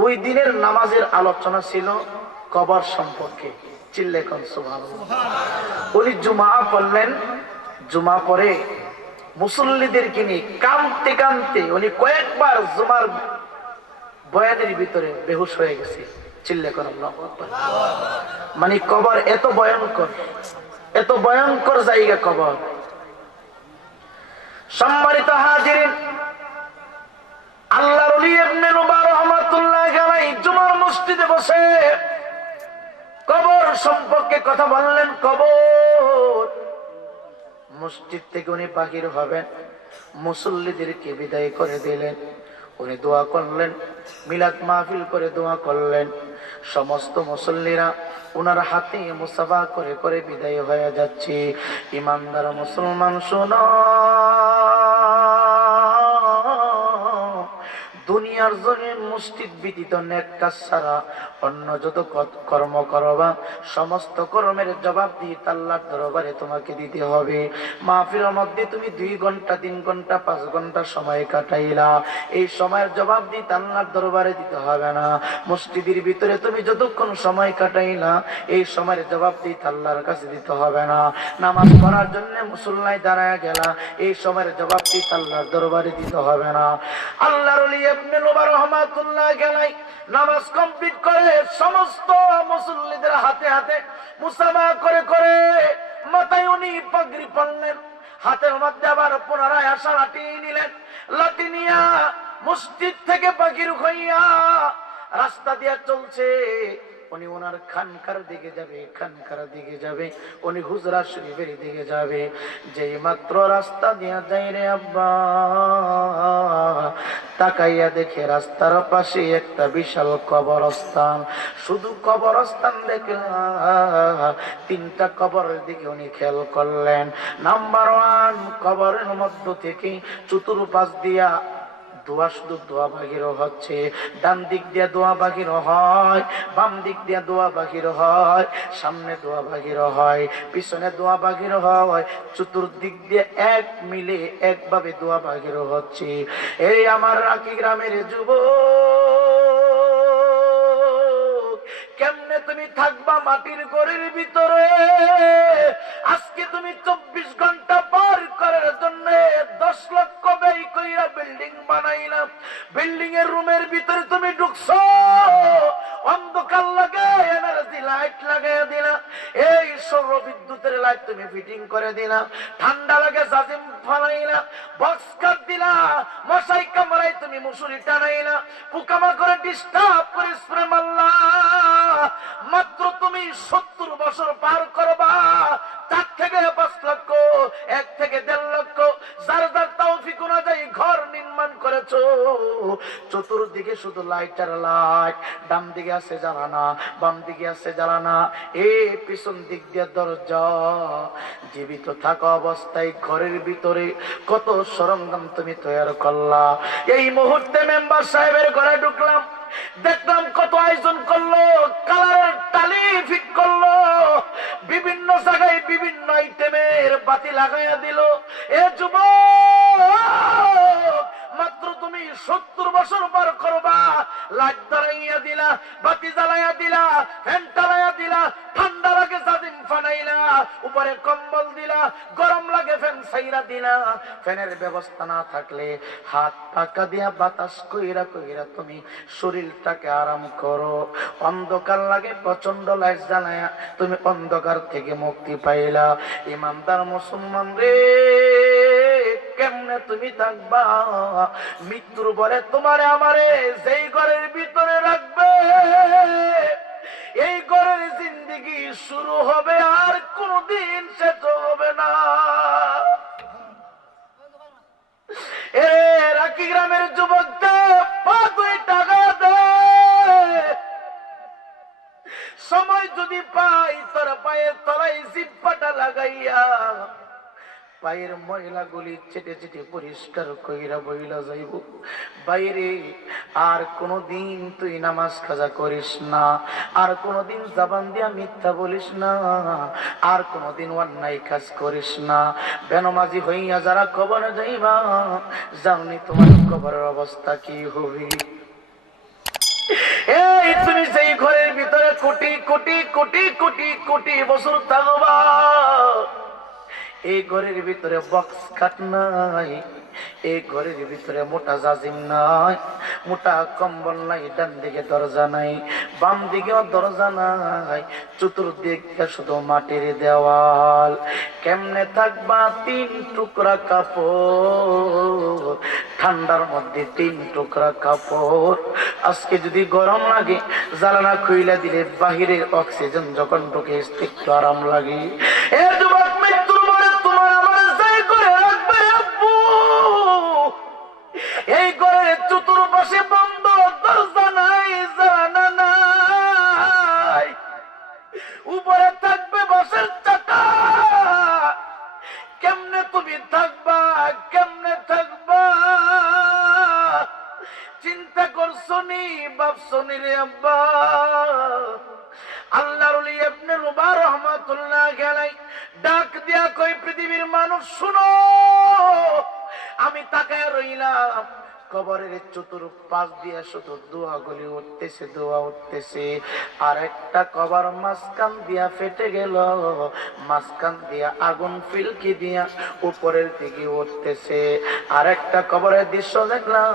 ওই দিনের নামাজের আলোচনা ছিল কবর সম্পর্কে। চিল্লে কোন সুবহানাল্লাহ। উনি জুমা পড়লেন। জুমা পরে মুসল্লিদেরকে নিয়ে কাঁদতে কাঁদতে উনি কয়েকবার জুমার বয়ানের ভিতরে বেহুশ হয়ে গেছে। চিল্লে কোন আল্লাহু আকবার। মানে কবর এত ভয়ঙ্কর, এত ভয়ঙ্কর জায়গা কবর। সম্মানিত হাজিরিন, আল্লাহর ওলি ইবনে লুবা রাহমাতুল্লাহি আলাইহি জুমার মসজিদে বসে কবর সম্পর্কে কথা বললেন। কবর, মসজিদ থেকে উনি বাহির হবেন, মুসল্লিদেরকে বিদায় করে দিলেন। উনি দোয়া করলেন, মিলাদ মাহফিল করে দোয়া করলেন। সমস্ত মুসল্লিরা ওনার হাতে মুসাফা করে করে বিদায় হয়ে যাচ্ছে। ইমানদার মুসলমান শোনো, দুনিয়ার জমিন মসজিদ ব্যতীত নেক কাজ ছাড়া অন্য যত কর্ম করবা, সমস্ত কর্মের জবাব দিয়ে আল্লাহর দরবারে তোমাকে দিতে হবে। মাহফিলের মধ্যে তুমি 2 ঘন্টা 3 ঘন্টা 5 ঘন্টা সময় কাটাইলা, এই সময়ের জবাব দিয়ে আল্লাহর দরবারে দিতে হবে না। মসজিদের ভিতরে তুমি যতক্ষণ সময় কাটাইলা, এই সময়ের জবাব দিয়ে আল্লাহর কাছে দিতে হবে না। নামাজ পড়ার জন্য মুসল্লায় দাঁড়ায় গেলা, এই সময়ের জবাব দিয়ে আল্লাহর দরবারে দিতে হবে না। আল্লাহর ওলি ইবনে লুবা রাহমাতুল্লাহি আলাইহি নামাজ কমপ্লিট করে সমস্ত মুসল্লিদের হাতে হাতে মুসাফা করে করে মাথায় উনি পাগড়ি পরলেন, হাতের মধ্যে আবার পুনরায় আশা লাঠি নিলেন। লাঠি নিয়া মসজিদ থেকে বাহির হইয়া রাস্তা দিয়া চলছে। উনি ওনার খানকার দিকে যাবে, খানকার দিকে যাবে, উনি হুজরা শরীফের দিকে যাবে। যেই মাত্র রাস্তা দিয়া যাই রে আব্বা, তাকাইয়া দেখে রাস্তার পাশে একটা বিশাল কবরস্থান। শুধু কবরস্থান দেখলাম, 3টা কবরের দিকে উনি খেয়াল করলেন। নাম্বার 1, কবরের মধ্য থেকে চতুর্পাশ দিয়া দোয়া, শুধু দোয়া বাহির হচ্ছে। ডান দিক দিয়ে দোয়া বাহির হয়, বাম দিক দিয়ে দোয়া বাহির হয়, সামনে দোয়া বাহির হয়, পিছনে দোয়া বাহির হয়, চতুর্দিক দিয়ে এক মিলে একভাবে দোয়া বাহির হচ্ছে। এই আমার রাকি গ্রামের যুবক, কেমনে তুমি থাকবা মাটির ঘরের ভিতরে? আজকে তুমি 24 ঘন্টা পার করার জন্য 10 লক্ষ ব্যয় কইরা বিল্ডিং বানাইলাম। বিল্ডিং এর রুমের ভিতরে তুমি ঢুকছো, অন্ধকার লাগে, এনার্জি লাইট লাগাইয়া দিলা, এই সৌর বিদ্যুতের লাইট তুমি ফিটিং করে দিলা। ঠান্ডা লাগে জাজিম ফালাইলা, বক্স কাট দিলা, মশাই কামড়াই তুমি মুসুরি টানাইলা, পোকামাকড়ে ডিস্টার্ব করে স্প্রে মারলা। মাত্র তুমি 70 বছর পার করবা, 4 থেকে 5 লক্ষ, 1 থেকে 1.5 লক্ষ, যার যার তৌফিক অনুযায়ী ঘর নির্মাণ করেছো। চতুর্দিকে শুধু লাইট আর লাইট, ডান দিকে আছে জ্বালানা, বাম দিকে আছে জ্বালানা, এই পিছন দিক দিয়ে দরজা। জীবিত থাকা অবস্থায় ঘরের ভিতরে কত সরঞ্জাম তুমি তৈরি করলা। এই মুহূর্তে মেম্বার সাহেবের ঘরে ঢুকলাম, দেখলাম কত আয়োজন করলো, কালারের টালি ফিট করলো, বিভিন্ন জায়গায় বিভিন্ন আইটেমে ফ্যানের বাতি লাগাইয়া দিল। এ যুবক, মাত্র তুমি 70 বছর পার করবা, লাইট জ্বালাইয়া দিলা, বাতি জ্বালাইয়া দিলা, ফ্যান চালাইয়া দিলা, ঠান্ডা লাগে জাদিম ফানাইলা, উপরে কম্বল দিলা, গরম লাগে ফ্যান ছাইরা দিলা। ফ্যানের ব্যবস্থা না থাকলে হাত পাকা দিয়া বাতাস কইরা কইরা তুমি শরীরটাকে আরাম করো। অন্ধকার লাগে, প্রচন্ড লাইট জ্বালায়া তুমি অন্ধকার থেকে মুক্তি পাইলা। ইমানদার মুসলমান রে, কেমনে তুমি থাকবা? মৃত্যুর পরে তোমারে আমারে যেই ঘরের ভিতরে রাখবে, এই ঘরের জিন্দেগি শুরু হবে, আর কোনদিন শেষ হবে না। এ রাকি গ্রামের যুবকদের 5 টাকা দে, সময় যদি পাই তোর পায়ের তলায় জিব্বাটা লাগাইয়া পায়ের ময়লা গুলি চেটে চেটে পরিষ্কার কইরা বইলা যাইব। বাইরে আর কোনদিন তুই নামাজ কাজা করিস না, আর কোনদিন জবান দিয়া মিথ্যা বলিস না, আর কোনদিন অন্যায় কাজ করিস না। বেনমাজি হইয়া যারা কবরে যাইবা, জানি তোমার কবরের অবস্থা কি হবে। এই তুমি সেই ঘরের ভিতরে কোটি কোটি কোটি কোটি কোটি বছর থাকবা, এই ঘরের ভিতরে বক্স খাট নাই, এই ঘরের ভিতরে মোটা জাজিম নাই, মোটা কম্বল নাই, ডান দিকে দরজা নাই, বাম দিকেও দরজা নাই, চতুর্দিকে শুধু মাটির দেওয়াল। কেমনে থাকবা? 3 টুকরা কাপড়, ঠান্ডার মধ্যে 3 টুকরা কাপড়। আজকে যদি গরম লাগে জ্বালানা খুইলা দিলে বাহিরের অক্সিজেন যখন ঢুকে একটু আরাম লাগে। এ যুবক, মৃত্যুর পরে তোমার আমার যাই করে রাখবে আব্বু, এই ঘরের চতুর্পাশে বন্ধ, দরজা নাই, জানালা নাই, উপরে থাকবে বাঁশের চাকা। কেমনে তুমি থাকবা? কেমনে থাকবা? চিন্তা করছো নি? ভাবছো নি রে আব্বা? আল্লাহর ওলি ইবনে রুবা রাহমাতুল্লাহ আলাইহি ডাক দিয়া কই, পৃথিবীর মানুষ শুনো, আমি তাকায় রইলাম, কবরের চতুর্পাশ দিয়া শুধু দোয়া গুলি উঠতেছে, দোয়া উঠতেছে। আর একটা কবর মাঝখান দিয়া ফেটে গেল, মাঝখান দিয়া আগুন ফিলকি দিয়া উপরের দিকে উঠতেছে। আর একটা কবরের দৃশ্য দেখলাম,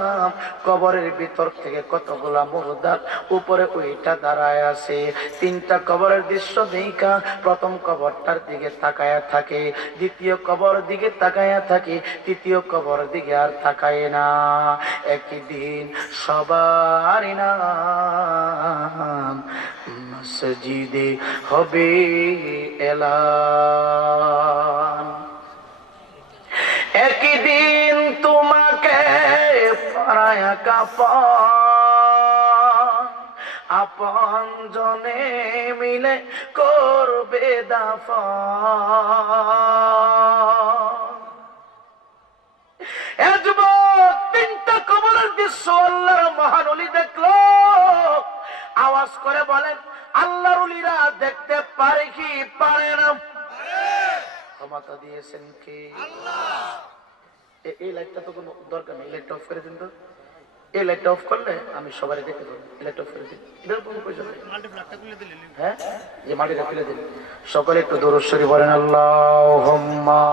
কবরের ভিতর থেকে কতগুলা মুর্দা উপরে ওইটা দাঁড়ায় আছে। 3টা কবরের দৃশ্য দেখা প্রথম কবরটার দিকে তাকায়া থাকে, দ্বিতীয় কবর দিকে তাকায়া থাকে, তৃতীয় কবর দিকে আর তাকায় না। একদিন সবার নাম মসজিদে হবে এলান, একদিন তোমাকে পাড়ায় কাফন, আপন জনে মিলে করবে দাফন। এ যুবক, 3টা কবরের দৃশ্য আল্লাহর মহান ওলি দেখলো। আওয়াজ করে বলেন, আল্লাহর ওলিরা দেখতে পারে কি পারে না? ক্ষমতা দিয়েছেন কি আল্লাহ। এই লাইটটা তো কোনো দরকার নেই, লাইটটা অফ করে দিন তো। এই লাইটটা অফ করলে আমি সবাই দেখতে পাবো। লাইটটা অফ করে দিন, এটার কোনো প্রয়োজন নেই। হ্যাঁ, যে মাটিটা খুলে দিন। সকলে একটু দরুদ শরীফ বলেন, আল্লাহুম্মা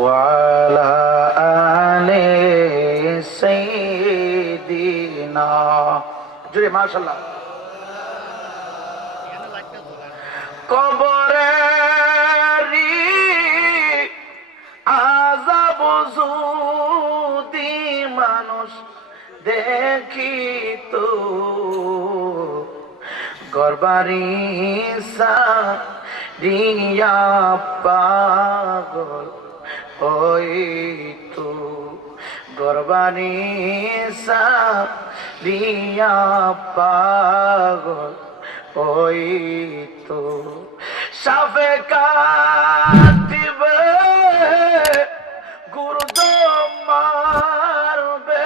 ওয়ালা আলে সাইয়্যিদিনা। জুড়ে মাশাআল্লাহ। কবরেরি আযাব যদি মানুষ দেখিত, গরবারি সারিয়া পাগল হইতো, গরবারি সারিয়া পাগল হইতো। সাফে কাটিবে গুরুদ মারবে,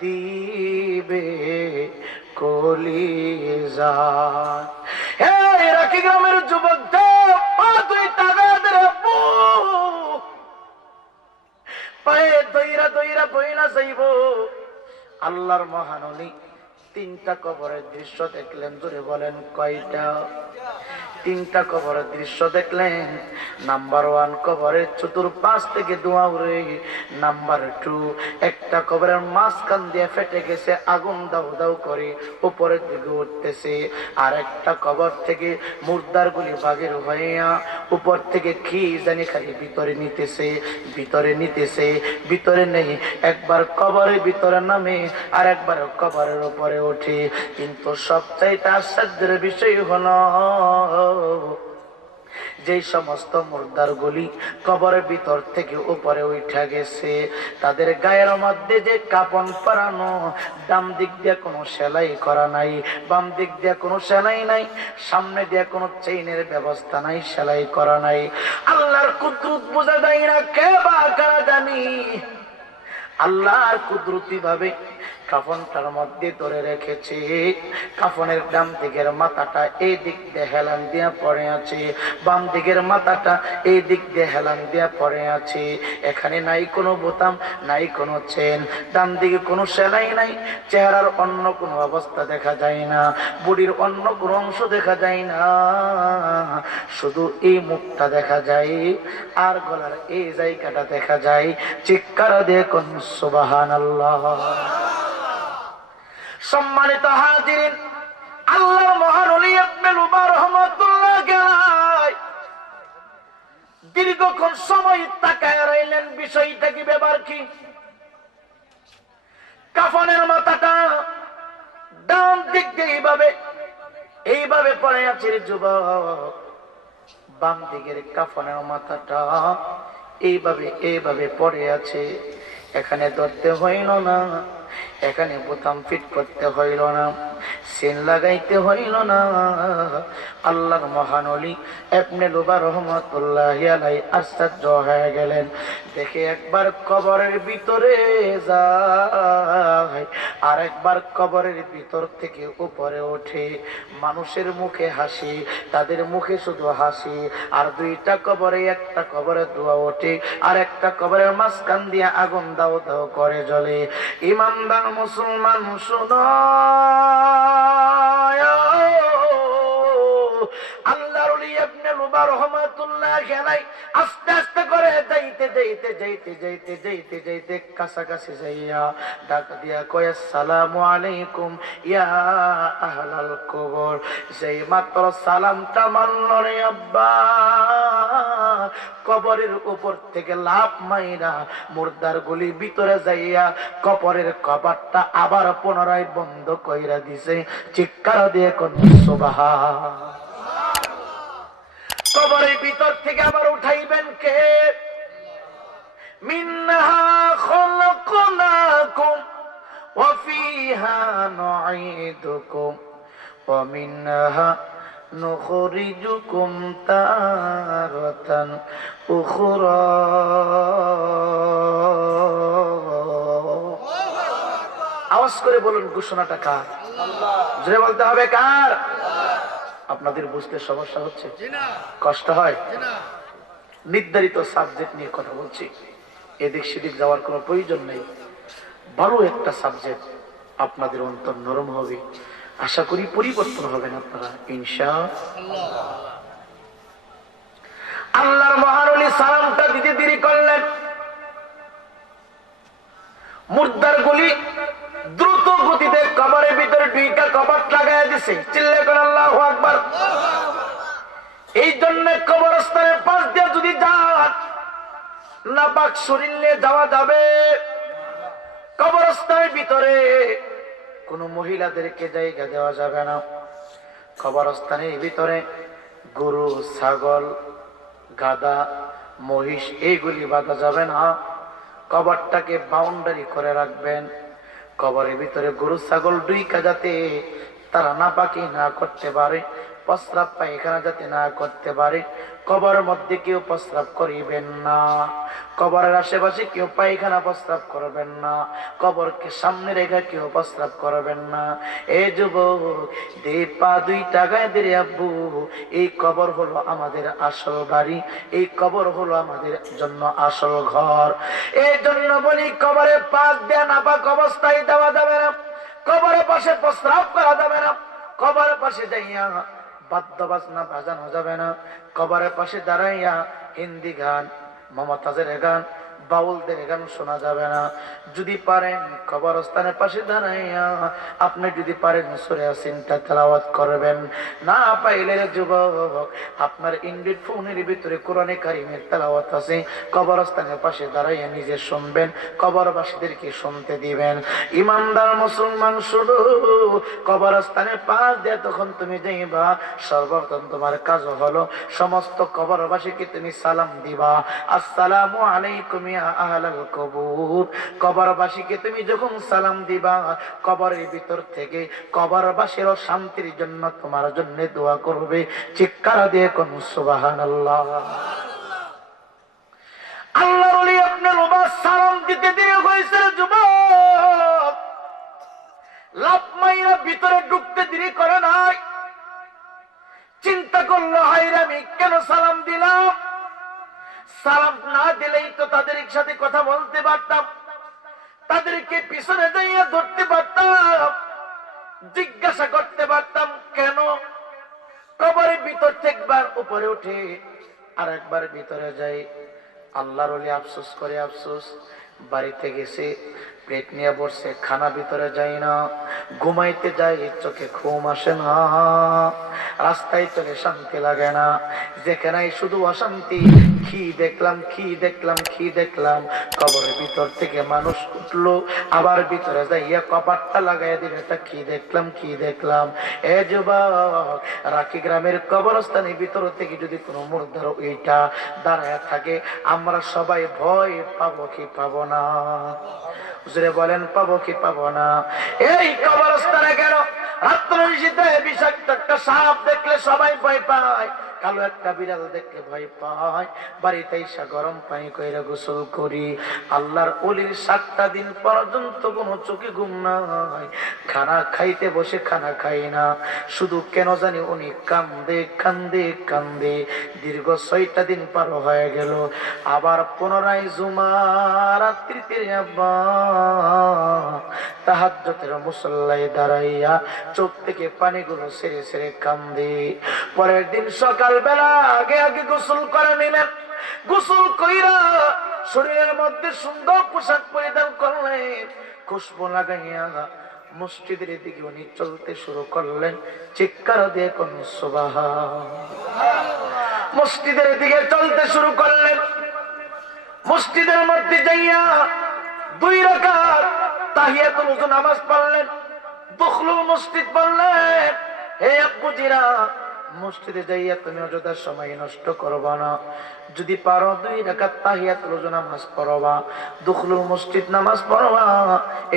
দিবে কলিজা। এই রাখি গ্রামের যুবকদের তুই তাদের পায়ে দইরা দইরা বইলা যাইব। আল্লাহর মহান ওলি তিনটা কবরের দৃশ্য দেখলেন। জোরে বলেন কয়টা? তিনটা কবরের দৃশ্য দেখলেন। নাম্বার 1 কবরের চতুর্পাশ থেকে ধোঁয়া উড়ে। নাম্বার 2 একটা কবরের মাঝখান দিয়ে ফেটে গেছে, আগুন দাউ দাউ করে উপরের দিকে উঠতেছে। আর একটা কবর থেকে মুর্দার গুলি বাগের হইয়া উপর থেকে কি জানি খালি ভিতরে নিতেছে, ভিতরে নিতেছে, ভিতরে নেই। একবার কবরের ভিতরে নামে আর একবার কবরের উপরে ওঠে। কিন্তু সবচাইতে আশ্চর্যের বিষয় হলো যে সমস্ত মুর্দার গুলি কবরের ভিতর থেকে উপরে উঠা গেছে, তাদের গায়ের মধ্যে যে কাপন পরানো, ডান দিক দিয়ে কোনো সেলাই করা নাই, বাম দিক দিয়ে কোনো সেলাই নাই, সামনে দিয়ে কোনো চেইনের ব্যবস্থা নাই, সেলাই করা নাই। আল্লাহর কুদরত বোঝা যায় না, কে বা কারা জানি। আল্লাহর কুদরতি ভাবে কাফনটার মধ্যে ধরে রেখেছে। কাফনের ডান দিকের মাথাটা এই দিক দিয়ে হেলান দিয়া পড়ে আছে, বাম দিকের মাথাটা এই দিক দিয়ে হেলান দিয়া পড়ে আছে। এখানে নাই কোনো বোতাম, নাই কোনো চেন, ডান দিকে কোনো সেলাই নাই। চেহারার অন্য কোনো অবস্থা দেখা যায় না, বডির অন্য কোনো অংশ দেখা যায় না, শুধু এই মুখটা দেখা যায় আর গলার এই জায়গাটা দেখা যায়। চিৎকার দিয়ে কোন সুবহানাল্লাহ। সম্মানিত হাজিরিন, আল্লাহর মহান ওলি ইবনে লুবা রাহমাতুল্লাহ আলাইহি দীর্ঘক্ষণ সময় তাকায় রইলেন। বিষয়টা কি, ব্যাপার কি? কাফনের মাথাটা ডান দিক দিয়ে এইভাবে পড়ে আছে যুবক, বাম দিকের কাফনের মাথাটা এইভাবে পড়ে আছে। এখানে ধরতে হইল না, এখানে বোতাম ফিট করতে হইল না, সেন লাগাইতে হইল না। আল্লাহর মহান ওলি ইবনে লুবা রাহমাতুল্লাহি আলাইহি আশ্চর্য হয়ে গেলেন। দেখে একবার কবরের ভিতরে যায়, আর একবার কবরের ভিতর থেকে উপরে ওঠে। মানুষের মুখে হাসি, তাদের মুখে শুধু হাসি। আর দুইটা কবরে, একটা কবরে ধোঁয়া ওঠে আর একটা কবরের মাঝখান দিয়ে আগুন দাও দাও করে জ্বলে। ইমানদার মুসলমান শুনো, আল্লাহর ওলি ইবনে লুবা রাহমাতুল্লাহি আলাইহি আস্তে আস্তে করে যাইতে কাছাকাছি যাইয়া ডাক দিয়া কয়, আসসালামু আলাইকুম ইয়া আহলাল কবর। যেই মাত্র সালামটা মানল রে আব্বা, কবরের উপর থেকে লাফ মাইরা মুর্দার গুলি ভিতরে যাইয়া কবরের কবাটটা আবার পুনরায় বন্ধ কইরা দিছে। চিৎকার দিয়ে কোন সুবহান। কবরের ভিতর থেকে আবার উঠাইবেন কে? মিনহা খালাকনাকুম ওয়া ফিহা নুঈদুকুম ওয়া মিনহা নুখরিজুকুম তারাতান উখরা। আওয়াজ করে বলুন, ঘোষণাটা কার? জোরে বলতে হবে কার? আপনাদের বুঝতে সমস্যা হচ্ছে? কষ্ট হয়? নির্ধারিত সাবজেক্ট নিয়ে কথা বলছি, এদিক সেদিক যাওয়ার কোনো প্রয়োজন নেই। ভালো একটা সাবজেক্ট, আপনাদের অন্তর নরম হবে, আশা করি পরিবর্তন হবেন আপনারা ইনশাআল্লাহ। আল্লাহর মহান ওলি সালামটা দিতে দেরি করলেন। মুর্দার গুলি দ্রুত গতিতে কবরের ভিতরে দুইটা কবাট লাগাই দিছে। চিল্লায় করে আল্লাহু আকবার। এই জন্য কবরস্থানের পাশ দিয়ে যদি যান, নাপাক শরীর নিয়ে যাওয়া যাবে। কবরস্থানের ভিতরে কোন মহিলাদেরকে জায়গা দেওয়া যাবে না। কবরস্থানের ভিতরে গরু, ছাগল, গাধা, মহিষ এইগুলি বাঁধা যাবে না। কবরটাকে বাউন্ডারি করে রাখবেন। কবরের ভিতরে গরু ছাগল ঢুইকা যাতে তারা নাপাকি না করতে পারে, প্রস্রাব পায়খানা যাতে না করতে পারে, কবরের মধ্যে কেউ প্রস্রাব করিবেন না, কবরের আশেপাশে কেউ পায়খানা প্রস্রাব করবেন না, কবরকে সামনে রেখে কেউ প্রস্রাব করবেন না। এই যুবক, দে পা দুইটা গায়ে দে রে আব্বু, এই কবর হলো আমাদের আসল বাড়ি, এই কবর হলো আমাদের জন্য আসল ঘর। এই জন্য বলি কবরে পাক দেয়া নাপাক অবস্থায় দেওয়া যাবে না, কবরের পাশে প্রস্রাব করা যাবে না, কবরের পাশে যাইয়া বাদ্য বাজনা বাজানো যাবে না, কবরের পাশে দাঁড়াইয়া হিন্দি গান, মমতাজের গান, বাউলদের গান শোনা যাবে না। যদি পারেন কবরস্থানের পাশে দাঁড়াইয়া আপনি যদি পারেন সূরা ইয়াসিনটা তেলাওয়াত করবেন। না পাইলে যুবক, আপনার অ্যান্ড্রয়েড ফোনের ভিতরে কোরআনে কারিমের তেলাওয়াত আছে, কবরস্থানের পাশে দাঁড়াইয়া নিজে শুনবেন, কবরবাসীদেরকে শুনতে দিবেন। ইমানদার মুসলমান শুধু কবরস্থানের পাশ দিয়ে তখন তুমি যাইবা, সর্বপ্রথম তোমার কাজ হলো সমস্ত কবরবাসীকে তুমি সালাম দিবা, আসসালামু আলাইকুম ইয়া আহলাল কবুর। কবরবাসীকে তুমি যখন সালাম দিবা, কবরের ভিতর থেকে কবরবাসীরও শান্তির জন্য তোমার জন্য দোয়া করবে। চিৎকার দিয়ে কোন সুবহানাল্লাহ। আল্লাহর ওলি আপনার ওবা সালাম দিতে দেরি হয়েছে যুবক, লাভ মাইরা ভিতরে ঢুকতে দেরি করে নাই। চিন্তা করলো, হায়রে আমি কেন সালাম দিলাম, সালাম না দিলেই তো তাদের সাথে কথা বলতে পারতাম, তাদেরকে পিছনে যাইয়া ধরতে পারতাম, জিজ্ঞাসা করতে পারতাম কেন। কবরের ভিতর থেকে একবার উপরে উঠে আর একবার ভিতরে যাই। আল্লাহর ওলি আফসোস করে, আফসোস, বাড়িতে গেছে, পেট নিয়ে বসছে, খানা ভিতরে যায় না, ঘুমাইতে যায়, চোখে ঘুম আসে না, রাস্তায় চলে শান্তি লাগে না, যেখানে শুধু অশান্তি। কি দেখলাম, কি দেখলাম, কি দেখলাম, কবরের ভিতর থেকে মানুষ উঠলো, আবার ভিতরে যাইয়া কপাটটা লাগাই দিল, এটা কি দেখলাম, কি দেখলাম। এ যুবক, রাখি গ্রামের কবরস্থানের ভিতর থেকে যদি কোনো মুর্দার ওইটা দাঁড়ায় থাকে, আমরা সবাই ভয় পাবো কি পাবো না? হুজুরে বলেন পাবো কি পাবো না? এই কবরস্থানে কেন রাত্র নিশীথে বিষাক্ত একটা সাপ দেখলে সবাই ভয় পায়, কালো একটা বিড়াল দেখলে ভয় পায়। বাড়িতে এসে গরম পানি কইরা গোসল করি। আল্লাহর ওলির 7টা দিন পর্যন্ত কোনো চোখে ঘুম নাই, খানা খাইতে বসে খানা খাই না, শুধু কেন জানি উনি কান্দে কান্দে কান্দে। দীর্ঘ 6টা দিন পার হয়ে গেল, আবার পুনরায় জুমা রাত্রিতে তাহাজ্জুদের মুসল্লায় দাঁড়াইয়া চোখ থেকে পানিগুলো ছেড়ে ছেড়ে কান্দে। পরের দিন সকালবেলা আগে আগে গোসল করে নিলেন, গোসল কইরা শরীরের মধ্যে সুন্দর পোশাক পরিধান করলেন, খুশবু লাগাইয়া মসজিদের দিকে উনি চলতে শুরু করলেন। চিৎকার দিয়ে কোন সুবহানাল্লাহ। মসজিদের দিকে চলতে শুরু করলেন, মসজিদের মধ্যে যাইয়া 2 রাকাত তাহিয়াতুল ওযু নামাজ পড়লেন, দুখলুল মসজিদ পড়লেন। হে আব্বুজিরা, মসজিদে যাইয়া তুমি অযথা সময় নষ্ট করবা না, যদি পারো 2 রাকাত তাহিয়াতুল ওযু নামাজ পড়বা, দুখলুল মসজিদ নামাজ পড়বা।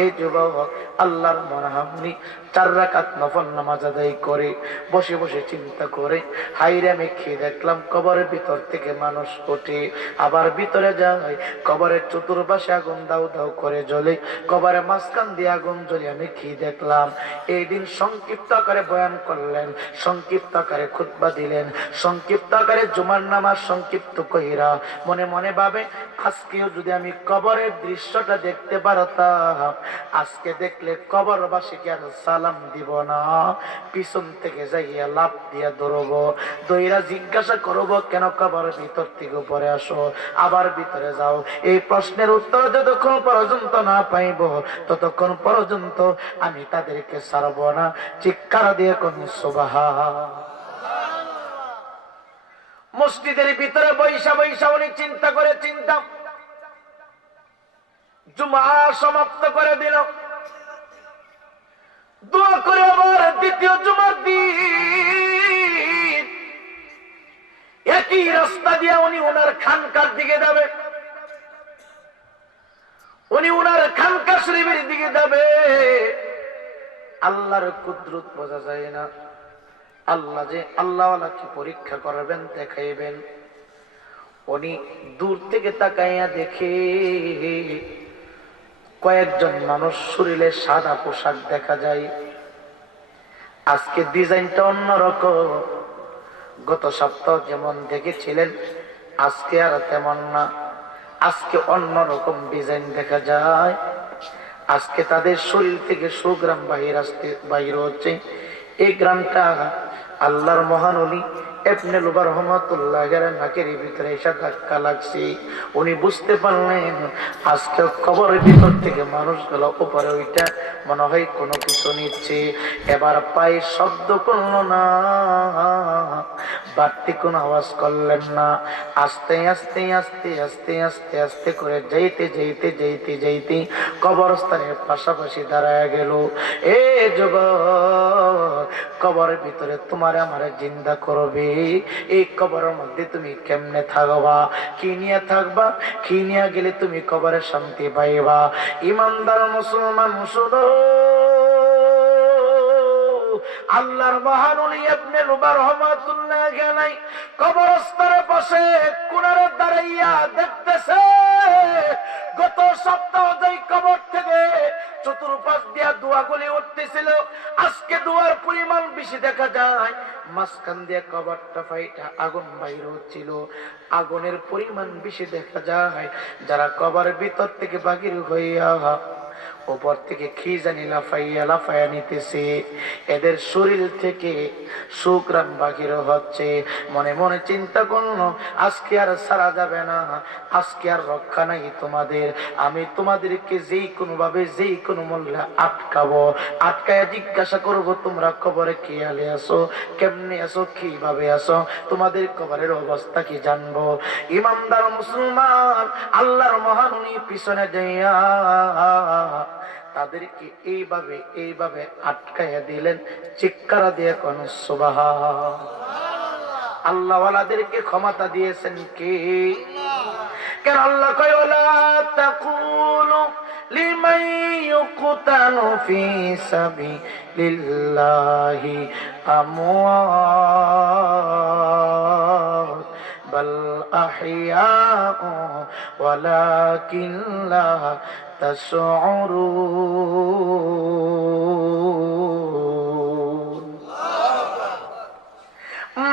এই যুবক আল্লাহর মরহামনি 4 রাকাত নফল নামাজ আদায় করে বসে বসে চিন্তা করে, হাইরে আমি কি দেখলাম, কবরের ভিতর থেকে মানুষ ওঠে, আবার ভিতরে যায়, কবরের চতুর্পাশে আগুন দাউ দাউ করে জ্বলে, কবরের মাঝখান দিয়ে আগুন জ্বলে, আমি কি দেখলাম। এই দিন সংক্ষিপ্ত আকারে বয়ান করলেন, সংক্ষিপ্ত আকারে খুতবা দিলেন, সংক্ষিপ্ত আকারে জুমার নামাজ সংক্ষিপ্ত কইরা মনে মনে ভাবে, আজকেও যদি আমি কবরের দৃশ্যটা দেখতে পারতাম, আজকে দেখলে কবরবাসীকে আর সালাম দিব না, পিছন থেকে যাইয়া লাভ দিয়া ধরবো, দইরা জিজ্ঞাসা করবো কেন কবরের ভিতর থেকে উপরে আসো, আবার ভিতরে যাও। এই প্রশ্নের উত্তর যতক্ষণ পর্যন্ত না পাইব ততক্ষণ পর্যন্ত আমি তাদেরকে ছাড়ব না। চিৎকার দিয়ে কোন সুবহানাল্লাহ। মসজিদের ভিতরে বৈশা বৈশা উনি চিন্তা করে, চিন্তা, জুমা সমাপ্ত করে দিল, দোয়া করে আবার দ্বিতীয় জুমার দিন একই রাস্তা দিয়ে উনি ওনার খানকার দিকে যাবে, উনি ওনার খানকা শরীফের দিকে যাবে। আল্লাহর কুদরত বোঝা যায় না, আল্লাহ যে আল্লাহওয়ালাকে পরীক্ষা করবেন, দেখাইবেন। উনি দূর থেকে তাকাইয়া দেখে কয়েকজন মানুষ শরীরে সাদা পোশাক দেখা যায়। আজকে ডিজাইনটা অন্যরকম। গত সপ্তাহ যেমন দেখেছিলেন আজকে আর তেমন না, আজকে অন্যরকম ডিজাইন দেখা যায়। আজকে তাদের শরীর থেকে সুগ্রাম বাহির হচ্ছে। এই গ্রামটা আল্লাহর মহান ওলি ইবনে লুবার রহমাতুল্লাহ নাকের ভিতরে এসে ধাক্কা লাগছে। উনি বুঝতে পারলেন আজকে কবরের ভিতর থেকে মানুষগুলো উপরে ওইটা মনে হয় কোনো কিছু নিচ্ছে। এবার পায়ে শব্দ করলো না, বাড়তি কোনো আওয়াজ করলেন না। আস্তে আস্তে আস্তে আস্তে আস্তে আস্তে করে যাইতে যাইতে যাইতে যাইতে কবরস্থানের পাশাপাশি দাঁড়ায় গেল। এ যুবক, কবরের ভিতরে তোমার আমারে জিন্দা করবে, এই কবরের মধ্যে তুমি কেমনে থাকবা, কি নিয়ে থাকবা, কি নিয়ে গেলে তুমি কবরে শান্তি পাইবা? ইমানদার মুসলমান শুনো, আল্লাহর মহান ওলি ইবনে লুবার রহমাতুল্লাহ আলাইহি কবরস্থানের পাশে কোনারে দাঁড়াইয়া দেখতেছে গত সপ্তাহ যেই কবর থেকে চতুর্পাশ দিয়া দোয়াগুলি উঠতেছিল, আজকে দোয়ার পরিমাণ বেশি দেখা যায়। মাঝখান দিয়ে কবরটা ফাইটা আগুন বাইর হচ্ছিল, আগুনের পরিমাণ বেশি দেখা যায়। যারা কবরের ভিতর থেকে বাহির হইয়া উপর থেকে কি জানি লাফাইয়া লাফাইয়া নিতেছে, এদের শরীর থেকে সুগ্রাম বাহির হচ্ছে। মনে মনে চিন্তা করলো আজকে আর ছাড়া যাবে না, আজকে আর রক্ষা নাই তোমাদের। আমি তোমাদেরকে যেই কোনো ভাবে যেই কোনো মূল্যে আটকাবো, আটকায়া জিজ্ঞাসা করব তোমরা কবরে কি হালে আসো, কেমনে আসো, কিভাবে আসো, তোমাদের কবরের অবস্থা কি জানবো। ইমানদার মুসলমান আল্লাহর মহান পিছনে যাইয়া তাদেরকে এইভাবে এইভাবে আটকাইয়া দিলেন। চিৎকার দিয়ে কোন সুবহান। আল্লাহ ওয়ালাদেরকে ক্ষমতা দিয়েছেন কে? কেন আল্লাহ কয় ওয়ালা তাকুলু লিমান ইউকতালু ফি সাবিলিল্লাহি আমওয়াত বাল আহইয়াউ ওয়ালাকিন লা তাশউরুন।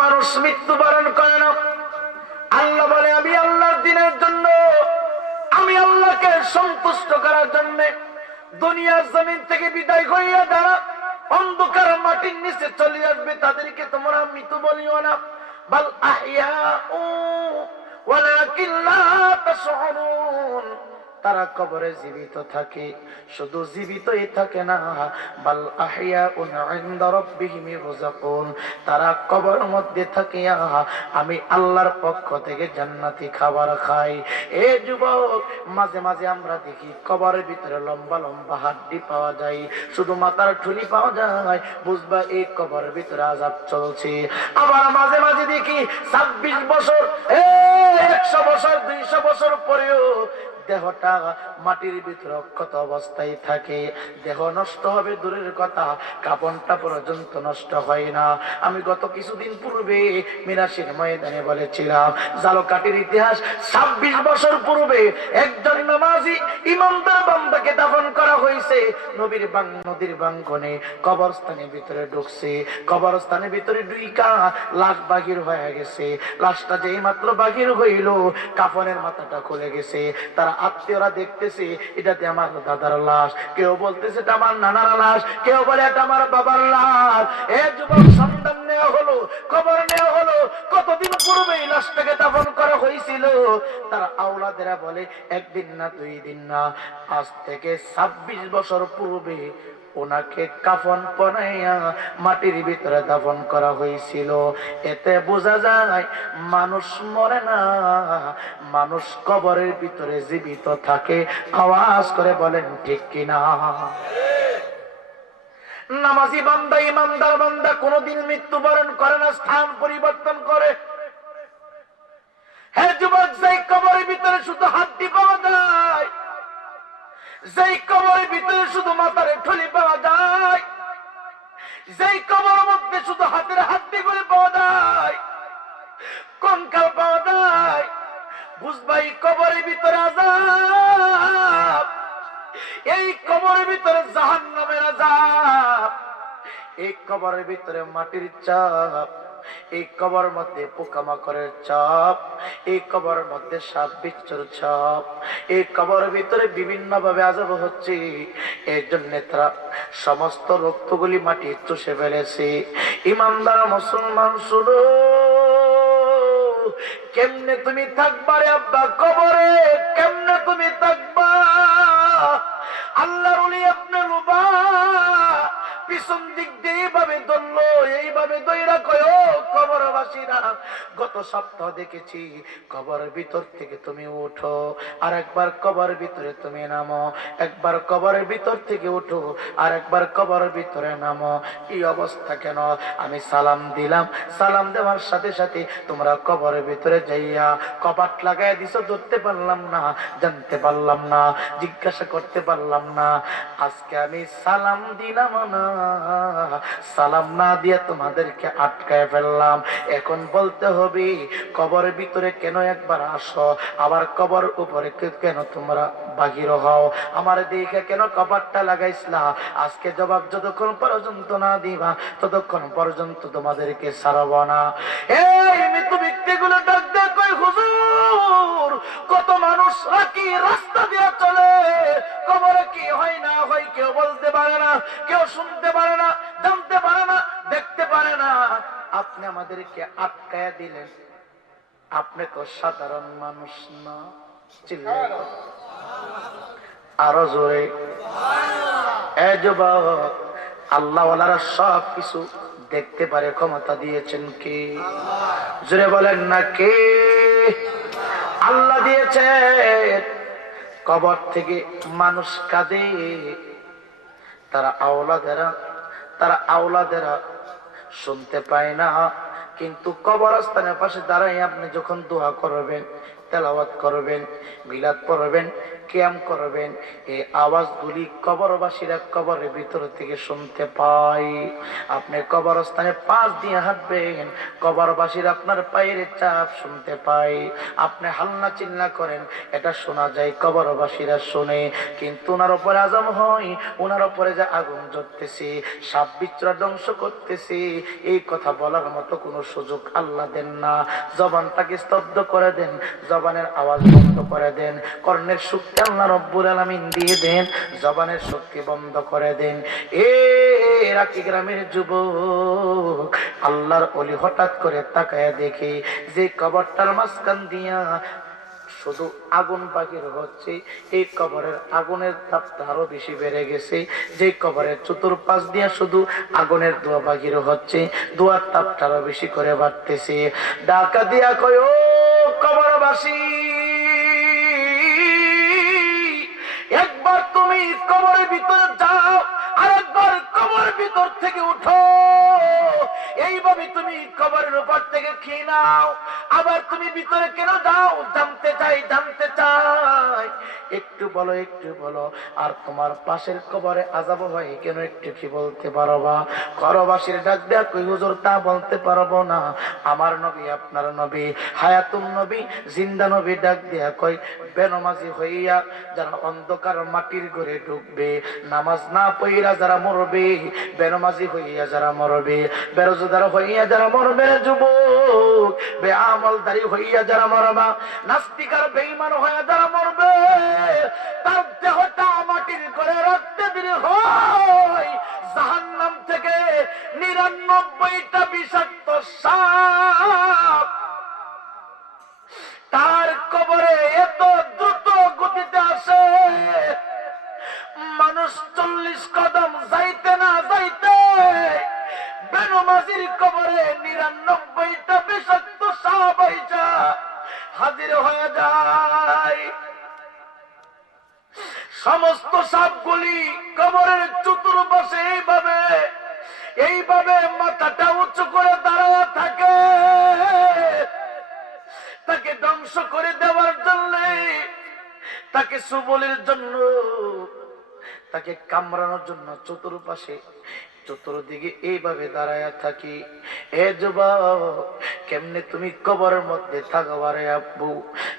মানুষ মৃত্যুবরণ করে না, আল্লাহ বলে আমি আল্লাহর দ্বীনের জন্য, আমি আল্লাহকে সন্তুষ্ট করার জন্য দুনিয়ার জমিন থেকে বিদায় হইয়া যারা অন্ধকার মাটির নিচে চলে আসবে তাদেরকে তোমরা মৃত বলিও না, বাল আহইয়াউ ওয়ালাকিন লা তাশউরুন। তারা কবরে জীবিত থাকে, শুধু জীবিতই থাকে না, বাল আহইয়াউন ইনদা রাব্বিহিম ইরযাকুন। তারা কবরের মধ্যে থাকিয়া আমি আল্লাহর পক্ষ থেকে জান্নাতি খাবার খাই। এ যুবক, মাঝে মাঝে আমরা দেখি কবরের ভিতরে লম্বা লম্বা হাড্ডি পাওয়া যায়, শুধু মাথার ঠুলি পাওয়া যায়, বুঝবা এই কবরের ভিতরে আযাব চলছে। আবার মাঝে মাঝে দেখি 26 বছর 100 বছর 200 বছর পরেও দেহটা মাটির ভিতরে অক্ষত অবস্থায় থাকে। দেহ নষ্ট হবে দূরের কথা, কাপড়টা পর্যন্ত নষ্ট হয় না। আমি গত কিছুদিন পূর্বে মিরাশির ময়দানে বলেছিলাম জালকাঠির ইতিহাস। 26 বছর পূর্বে একজন নামাজি ইমানদার বান্দাকে দাফন করা হয়েছে নদীর বাঙ্গনে। কবরস্থানের ভিতরে ঢুকছে, কবরস্থানের ভিতরে ঢুইকা লাশ বাহির হয়ে গেছে। লাশটা যেই মাত্র বাহির হইল, কাফনের মাথাটা খুলে গেছে। তারা আত্মীয়রা দেখতেছে এটাতে আমার দাদার লাশ, কেউ বলতেছে এটা আমার নানার লাশ, কেউ বলে এটা আমার বাবার লাশ। এ যুবক, সন্ধান নেওয়া হলো, খবর নেওয়া হলো কতদিন পূর্বে এই লাশটাকে দাফন করা হয়েছিল। তার আওলাদেরা বলে একদিন না 2 দিন না, আজ থেকে 26 বছর পূর্বে ওনাকে কাফন পরাইয়া মাটির ভিতরে দাফন করা হয়েছিল। এতে বোঝা যায় মানুষ মরে না, মানুষ কবরের ভিতরে জীবিত থাকে। আওয়াজ করে বলেন ঠিক কিনা? নামাজি বান্দা ইমানদার বান্দা কোনদিন মৃত্যুবরণ করে না, স্থান পরিবর্তন করে। হে যুবক, যেই কবরের ভিতরে শুধু হাড্ডি পাওয়া যায়, যেই কবরের ভিতরে শুধু মাথার ঠুলি পাওয়া যায়, যেই কবরের মধ্যে শুধু হাতের হাড্ডি করে পাওয়া যায়, কঙ্কাল পাওয়া যায়, বুঝবাই কবরের ভিতরে আযাব, এই কবরের ভিতরে জাহান্নামের আযাব, এই কবরের ভিতরে মাটির চাপ, এই কবর মধ্যে পোকামাকড়ের চাপ, এই কবরের মধ্যে সাপ বিচ্ছুর চাপ, এই কবরের ভিতরে বিভিন্ন ভাবে আযাব হচ্ছে। এর জন্য তারা সমস্ত রক্তগুলি মাটি চুষে ফেলেছে। ইমানদার মুসলমান শুনো, কেমনে তুমি থাকবা রে আব্বা কবরে, কেমনে তুমি থাকবা? আল্লাহর ওলি আপনি লুবা পিছন দিক দিয়ে এইভাবে ধরলো, এইভাবে দইরা কয় ও কবরবাসীরা, গত সপ্তাহ দেখেছি কবরের ভিতর থেকে তুমি উঠো, আর একবার কবরের ভিতরে তুমি নামো, একবার কবরের ভিতর থেকে উঠো, আর একবার কবরের ভিতরে নামো। এই অবস্থা কেন? আমি সালাম দিলাম, সালাম দেওয়ার সাথে সাথে তোমরা কবরের ভিতরে যাইয়া কপাট লাগাই দিছো, ধরতে পারলাম না, জানতে পারলাম না, জিজ্ঞাসা করতে পারলাম না। আজকে আমি সালাম দিলাম না, সালাম না দিয়ে তোমাদেরকে আটকায় ফেললাম। এখন বলতে হবে কবরের ভিতরে কেন একবার আসো, আবার কবর উপরে কেন তোমরা বাহির হও? আমার দেখে কেন কপাটটা লাগাইছিলা? আজকে জবাব যতক্ষণ পর্যন্ত না দিবা ততক্ষণ পর্যন্ত তোমাদেরকে ছাড়ব না। এই মৃত ব্যক্তিগুলো ডাক দিয়ে কই, হুজুর কত মানুষ কি রাস্তা দিয়ে চলে, কবরে কি হয় না হয় কেউ বলতে পারে না, কেউ শুনতে পারে না, জানতে পারে না, দেখতে পারে না। আপনি আমাদেরকে আটকায়া দিলেন, আপনি তো সাধারণ মানুষ না। চিল্লায় আরো জোরে। এ যুবক, আল্লাহ ওয়ালারা সব কিছু দেখতে পারে, ক্ষমতা দিয়েছেন কে? জোরে বলেন না কে? আল্লাহ দিয়েছে। কবর থেকে মানুষ কাঁদে, তারা আওলাদেরা শুনতে পায় না, কিন্তু কবরস্থানের পাশে দাঁড়াই আপনি যখন দোয়া করবেন, তেলাওয়াত করবেন, মিলাদ পড়বেন, কিয়াম করবেন, এই আওয়াজগুলি কবরবাসীরা কবরের ভিতর থেকে শুনতে পায়। আপনি কবরস্থানে পাশ দিয়ে হাঁটবেন, কবরবাসীরা আপনার পায়ের চাপ শুনতে পায়। আপনি হাল্লা চিল্লা করেন, এটা শোনা যায়, কবরবাসীরা শুনে, কিন্তু ওনার উপরে আযাব হয়, ওনার উপরে যে আগুন জ্বলতেছে, সাপ বিচ্ছুরা ধ্বংস করতেছে, এই কথা বলার মতো কোনো সুযোগ আল্লাহ দেন না। জবানটাকে স্তব্ধ করে দেন, জবানের আওয়াজ বন্ধ করে দেন, কর্ণের শক্তি আল্লাহ রব্বুল আলামিন দিয়ে দেন, জবানের শক্তি বন্ধ করে দেন। রাকি গ্রামের যুবক আল্লাহর ওলি হঠাৎ করে তাকায় দেখে যে কবরটার মাঝখান দিয়া শুধু আগুন বাহির হচ্ছে, এই কবরের আগুনের তাপটা আরো বেশি বেড়ে গেছে। যে কবরের চতুর্পাশ দিয়া শুধু আগুনের ধোঁয়া বাহির হচ্ছে, ধোঁয়ার তাপটা আরো বেশি করে বাড়তেছে। ডাকা দিয়া কয়, ও কবরবাসী, একবার তুমি কবরের ভিতরে যাও, আর একবার কবরের ভিতর থেকে উঠো। এইভাবে তুমি কবরের উপর থেকে খেয়ে নাও, আবার তুমি ভিতরে কেন যাও? জানতে চাই, জানতে চাই, একটু বলো, একটু বলো। আর তোমার পাশের কবরে আযাব হয় কেন, একটু কি বলতে পারবা? করবাসীর ডাক দেয়া কই, হুজুর তা বলতে পারবো না। আমার নবী, আপনার নবী, হায়াতুন নবী, জিন্দা নবী ডাক দেয়া কই, বেনমাজি হইয়া যারা অন্ধকার মাটির ঘরে ঢুকবে, নামাজ না পড়িয়া যারা মরবে, বেনমাজি হইয়া যারা মরবে, বেরোজগার হইয়া যারা মরবে, যুবক বেআমলদারি হইয়া যারা মরবা, নাস্তিক আর বেঈমান হইয়া যারা মরবে, তার দেহটা মাটির ঘরে রাখতে দেরি হয়, জাহান্নাম থেকে ৯৯টা বিষাক্ত সাপ তার কবরে এত দ্রুত গতিতে আসে, মানুষ ৪০ কদম যাইতে না যাইতে বেনমাজির কবরে ৯৯টা বিষাক্ত সাপ আইসা হাজির হয়ে যায়। সমস্ত সাপগুলি কবরের চতুর্পাশে এইভাবে মাথাটা উঁচু করে দাঁড়ায় থাকে, তাকে ধ্বংস করে দেওয়ার জন্য, তাকে সুবলের জন্য, তাকে কামড়ানোর জন্য চতুর্পাশে চতুর্দিকে এইভাবে দাঁড়ায় থাকি। এ যুবক, কেমনে তুমি কবরের মধ্যে থাকবারে আব্বু?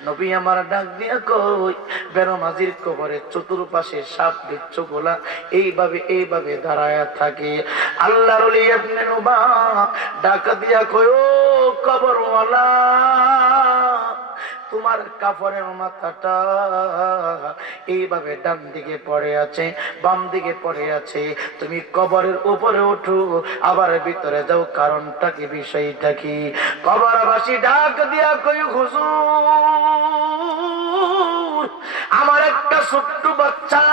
নবী আমার ডাক দিয়া কই, বেনমাজির কবরে চতুর্পাশে সাপ বিচ্ছু গোলা এইভাবে দাঁড়ায়া থাকে। আল্লাহর ওলি ইবনে নুবা ডাক দিয়া কই, ও কবরওয়ালা, তোমার কাফনের মাথাটা এইভাবে ডান দিকে পড়ে আছে, বাম দিকে পড়ে আছে, তুমি কবরের উপরে ওঠো, আবার ভিতরে যাও, কারণটা কি, বিষয়টা কি? কবরবাসী ডাক দিয়া কই, হুজুর, আমার একটা ছোট্ট বাচ্চা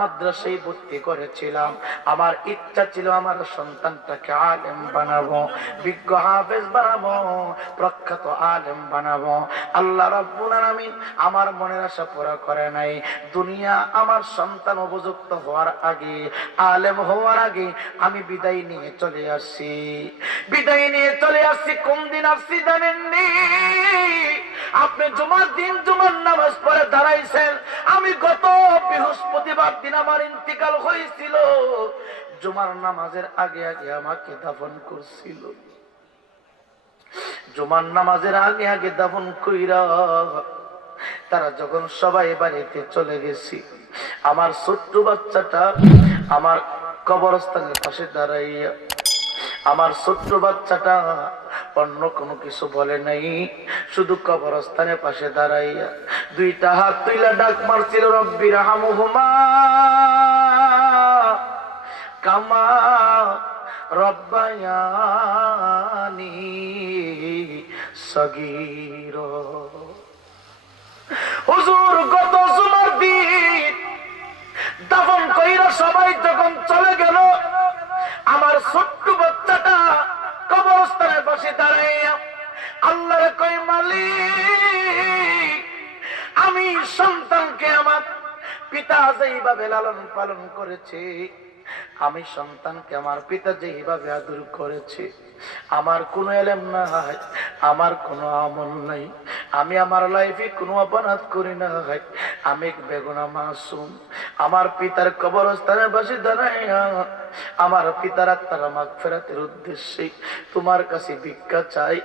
মাদ্রাসায় ভর্তি করেছিলাম, আমার ইচ্ছা ছিল আমার সন্তানটাকে আলেম বানাবো, বিজ্ঞ হাফেজ বানাবো, প্রখ্যাত আলেম বানাবো। আল্লাহ রাব্বুল আলামিন আমার মনের আশা পুরা করে নাই। দুনিয়া আমার সন্তান উপযুক্ত হওয়ার আগে, আলেম হওয়ার আগে আমি বিদায় নিয়ে চলে আসছি। কোন দিন আসছি জানেননি? আপনি জুমার দিন জুমার নামাজ পড়ে দাঁড়াইছেন, আমি গত বৃহস্পতিবার দিন আমার ইন্তিকাল হয়েছিল, জুমার নামাজের আগে আগে আমাকে দাফন করছিল। জুমার নামাজের আগে আগে দাফন কইরা তারা যখন সবাই বাড়িতে চলে গেছি, আমার ছোট্ট বাচ্চাটা আমার কবরস্থানের পাশে দাঁড়াইয়া, আমার ছোট্ট বাচ্চাটা অন্য কোনো কিছু বলে নাই, শুধু কবরস্থানের পাশে দাঁড়াইয়া দুইটা হাত তুইলা ডাক মারছিল, রব্বি রাহমহুমা কামা রব্বায়ানি সগীরা। হুজুর, গত জুমার দিন দাফন কইরা সবাই যখন চলে গেল, আমার ছোট্ট বাচ্চাটা কবরস্থানের পাশে দাঁড়াইয়া আল্লাহর কই, মালিক, আমি সন্তানকে আমার পিতা যেইভাবে লালন পালন করেছে, আমি সন্তানকে আমার পিতা যেইভাবে আদর করেছে, আমার কোনো এলেম নাই, আমার কোনো আমল নাই, আমি আমার লাইফে কোনো অপরাধ করি না, আমি বেগুনা মাসুম। আমার পিতার কবরস্থানের পাশে দাঁড়াইয়া আমার পিতার আত্মার মাগফিরাতের উদ্দেশ্যে তোমার কাছে ভিক্ষা চাই,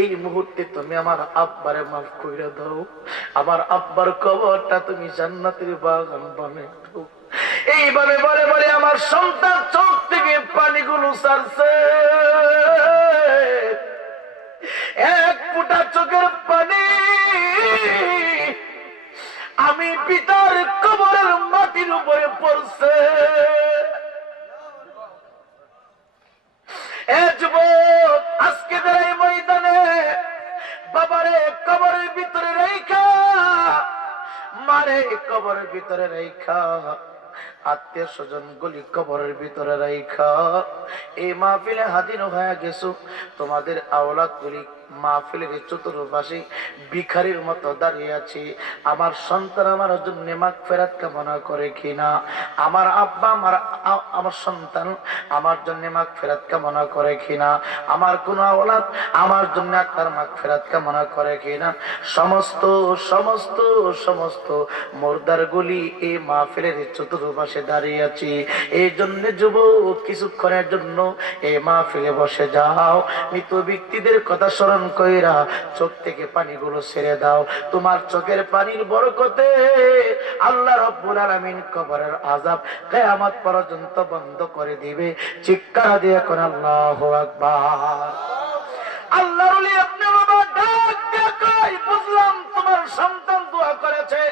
এই মুহূর্তে তুমি আমার আব্বারে মাফ কইরা দাও, আমার আব্বার কবরটা তুমি জান্নাতের বাগান বানিয়ে দাও। এইভাবে বলে বলে আমার সন্তান চোখ থেকে পানিগুলো ছাড়ছে, এক ফোঁটা চোখের পানি আমি পিতার কবরের মাটির উপরে পড়ছে। আজকে এই ময়দানে বাবারে কবরের ভিতরে রেখা, মারে কবরের ভিতরে রেখা, আত্মীয় স্বজন গুলি কবরের ভিতরে রাইখা এই মাহফিলে হাজির হয়ে গেছো। তোমাদের আওলাদ গুলি মাহফিলের চতুর্পাশে ভিখারির মতো দাঁড়িয়ে আছে। আমার সন্তান আমার জন্য মাগফিরাত কামনা করে কিনা, আমার আব্বা আমার সন্তান আমার জন্য মাগফিরাত কামনা করে কিনা, আমার কোন আওলাদ আমার জন্য তার মাগফিরাত কামনা করে কিনা। সমস্ত সমস্ত সমস্ত মুর্দার গুলি এই মাহফিলের চতুর্পাশে দাঁড়িয়ে আছি। এই জন্য যুবক, কিছুক্ষণের জন্য এই মাহফিলে বসে যাও, মৃত ব্যক্তিদের কথা স্মরণ কইরা চোখ থেকে পানিগুলো ছেড়ে দাও। তোমার চোখের পানির বরকতে আল্লাহ রাব্বুল আলামিন কবরের আযাব কিয়ামত পর্যন্ত বন্ধ করে দিবে। চিৎকার দিয়ে কোন আল্লাহু আকবার। আল্লাহর ওলি আপনি বাবা ডাক দিয়ে কই, বুঝলাম তোমার সন্তান দোয়া করেছে,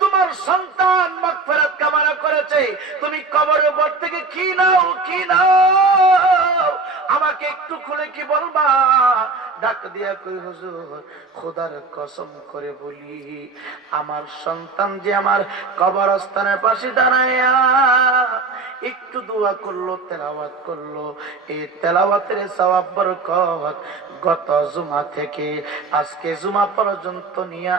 তোমার সন্তান মাগফিরাত কামনা করেছে, তুমি কবরের উপর থেকে কি নাও আমাকে একটু খুলে কি বলবা? ডাক দিয়া কই, হুজুর খোদার কসম করে বলি, আমার সন্তান যে আমার কবরস্থানের পাশে দাঁড়ায়া একটু দোয়া করলো, তেলাওয়াত করলো, এই তেলাওয়াতের সওয়াব বরকত গত জুমা থেকে আজকে জুমা পর্যন্ত নিয়া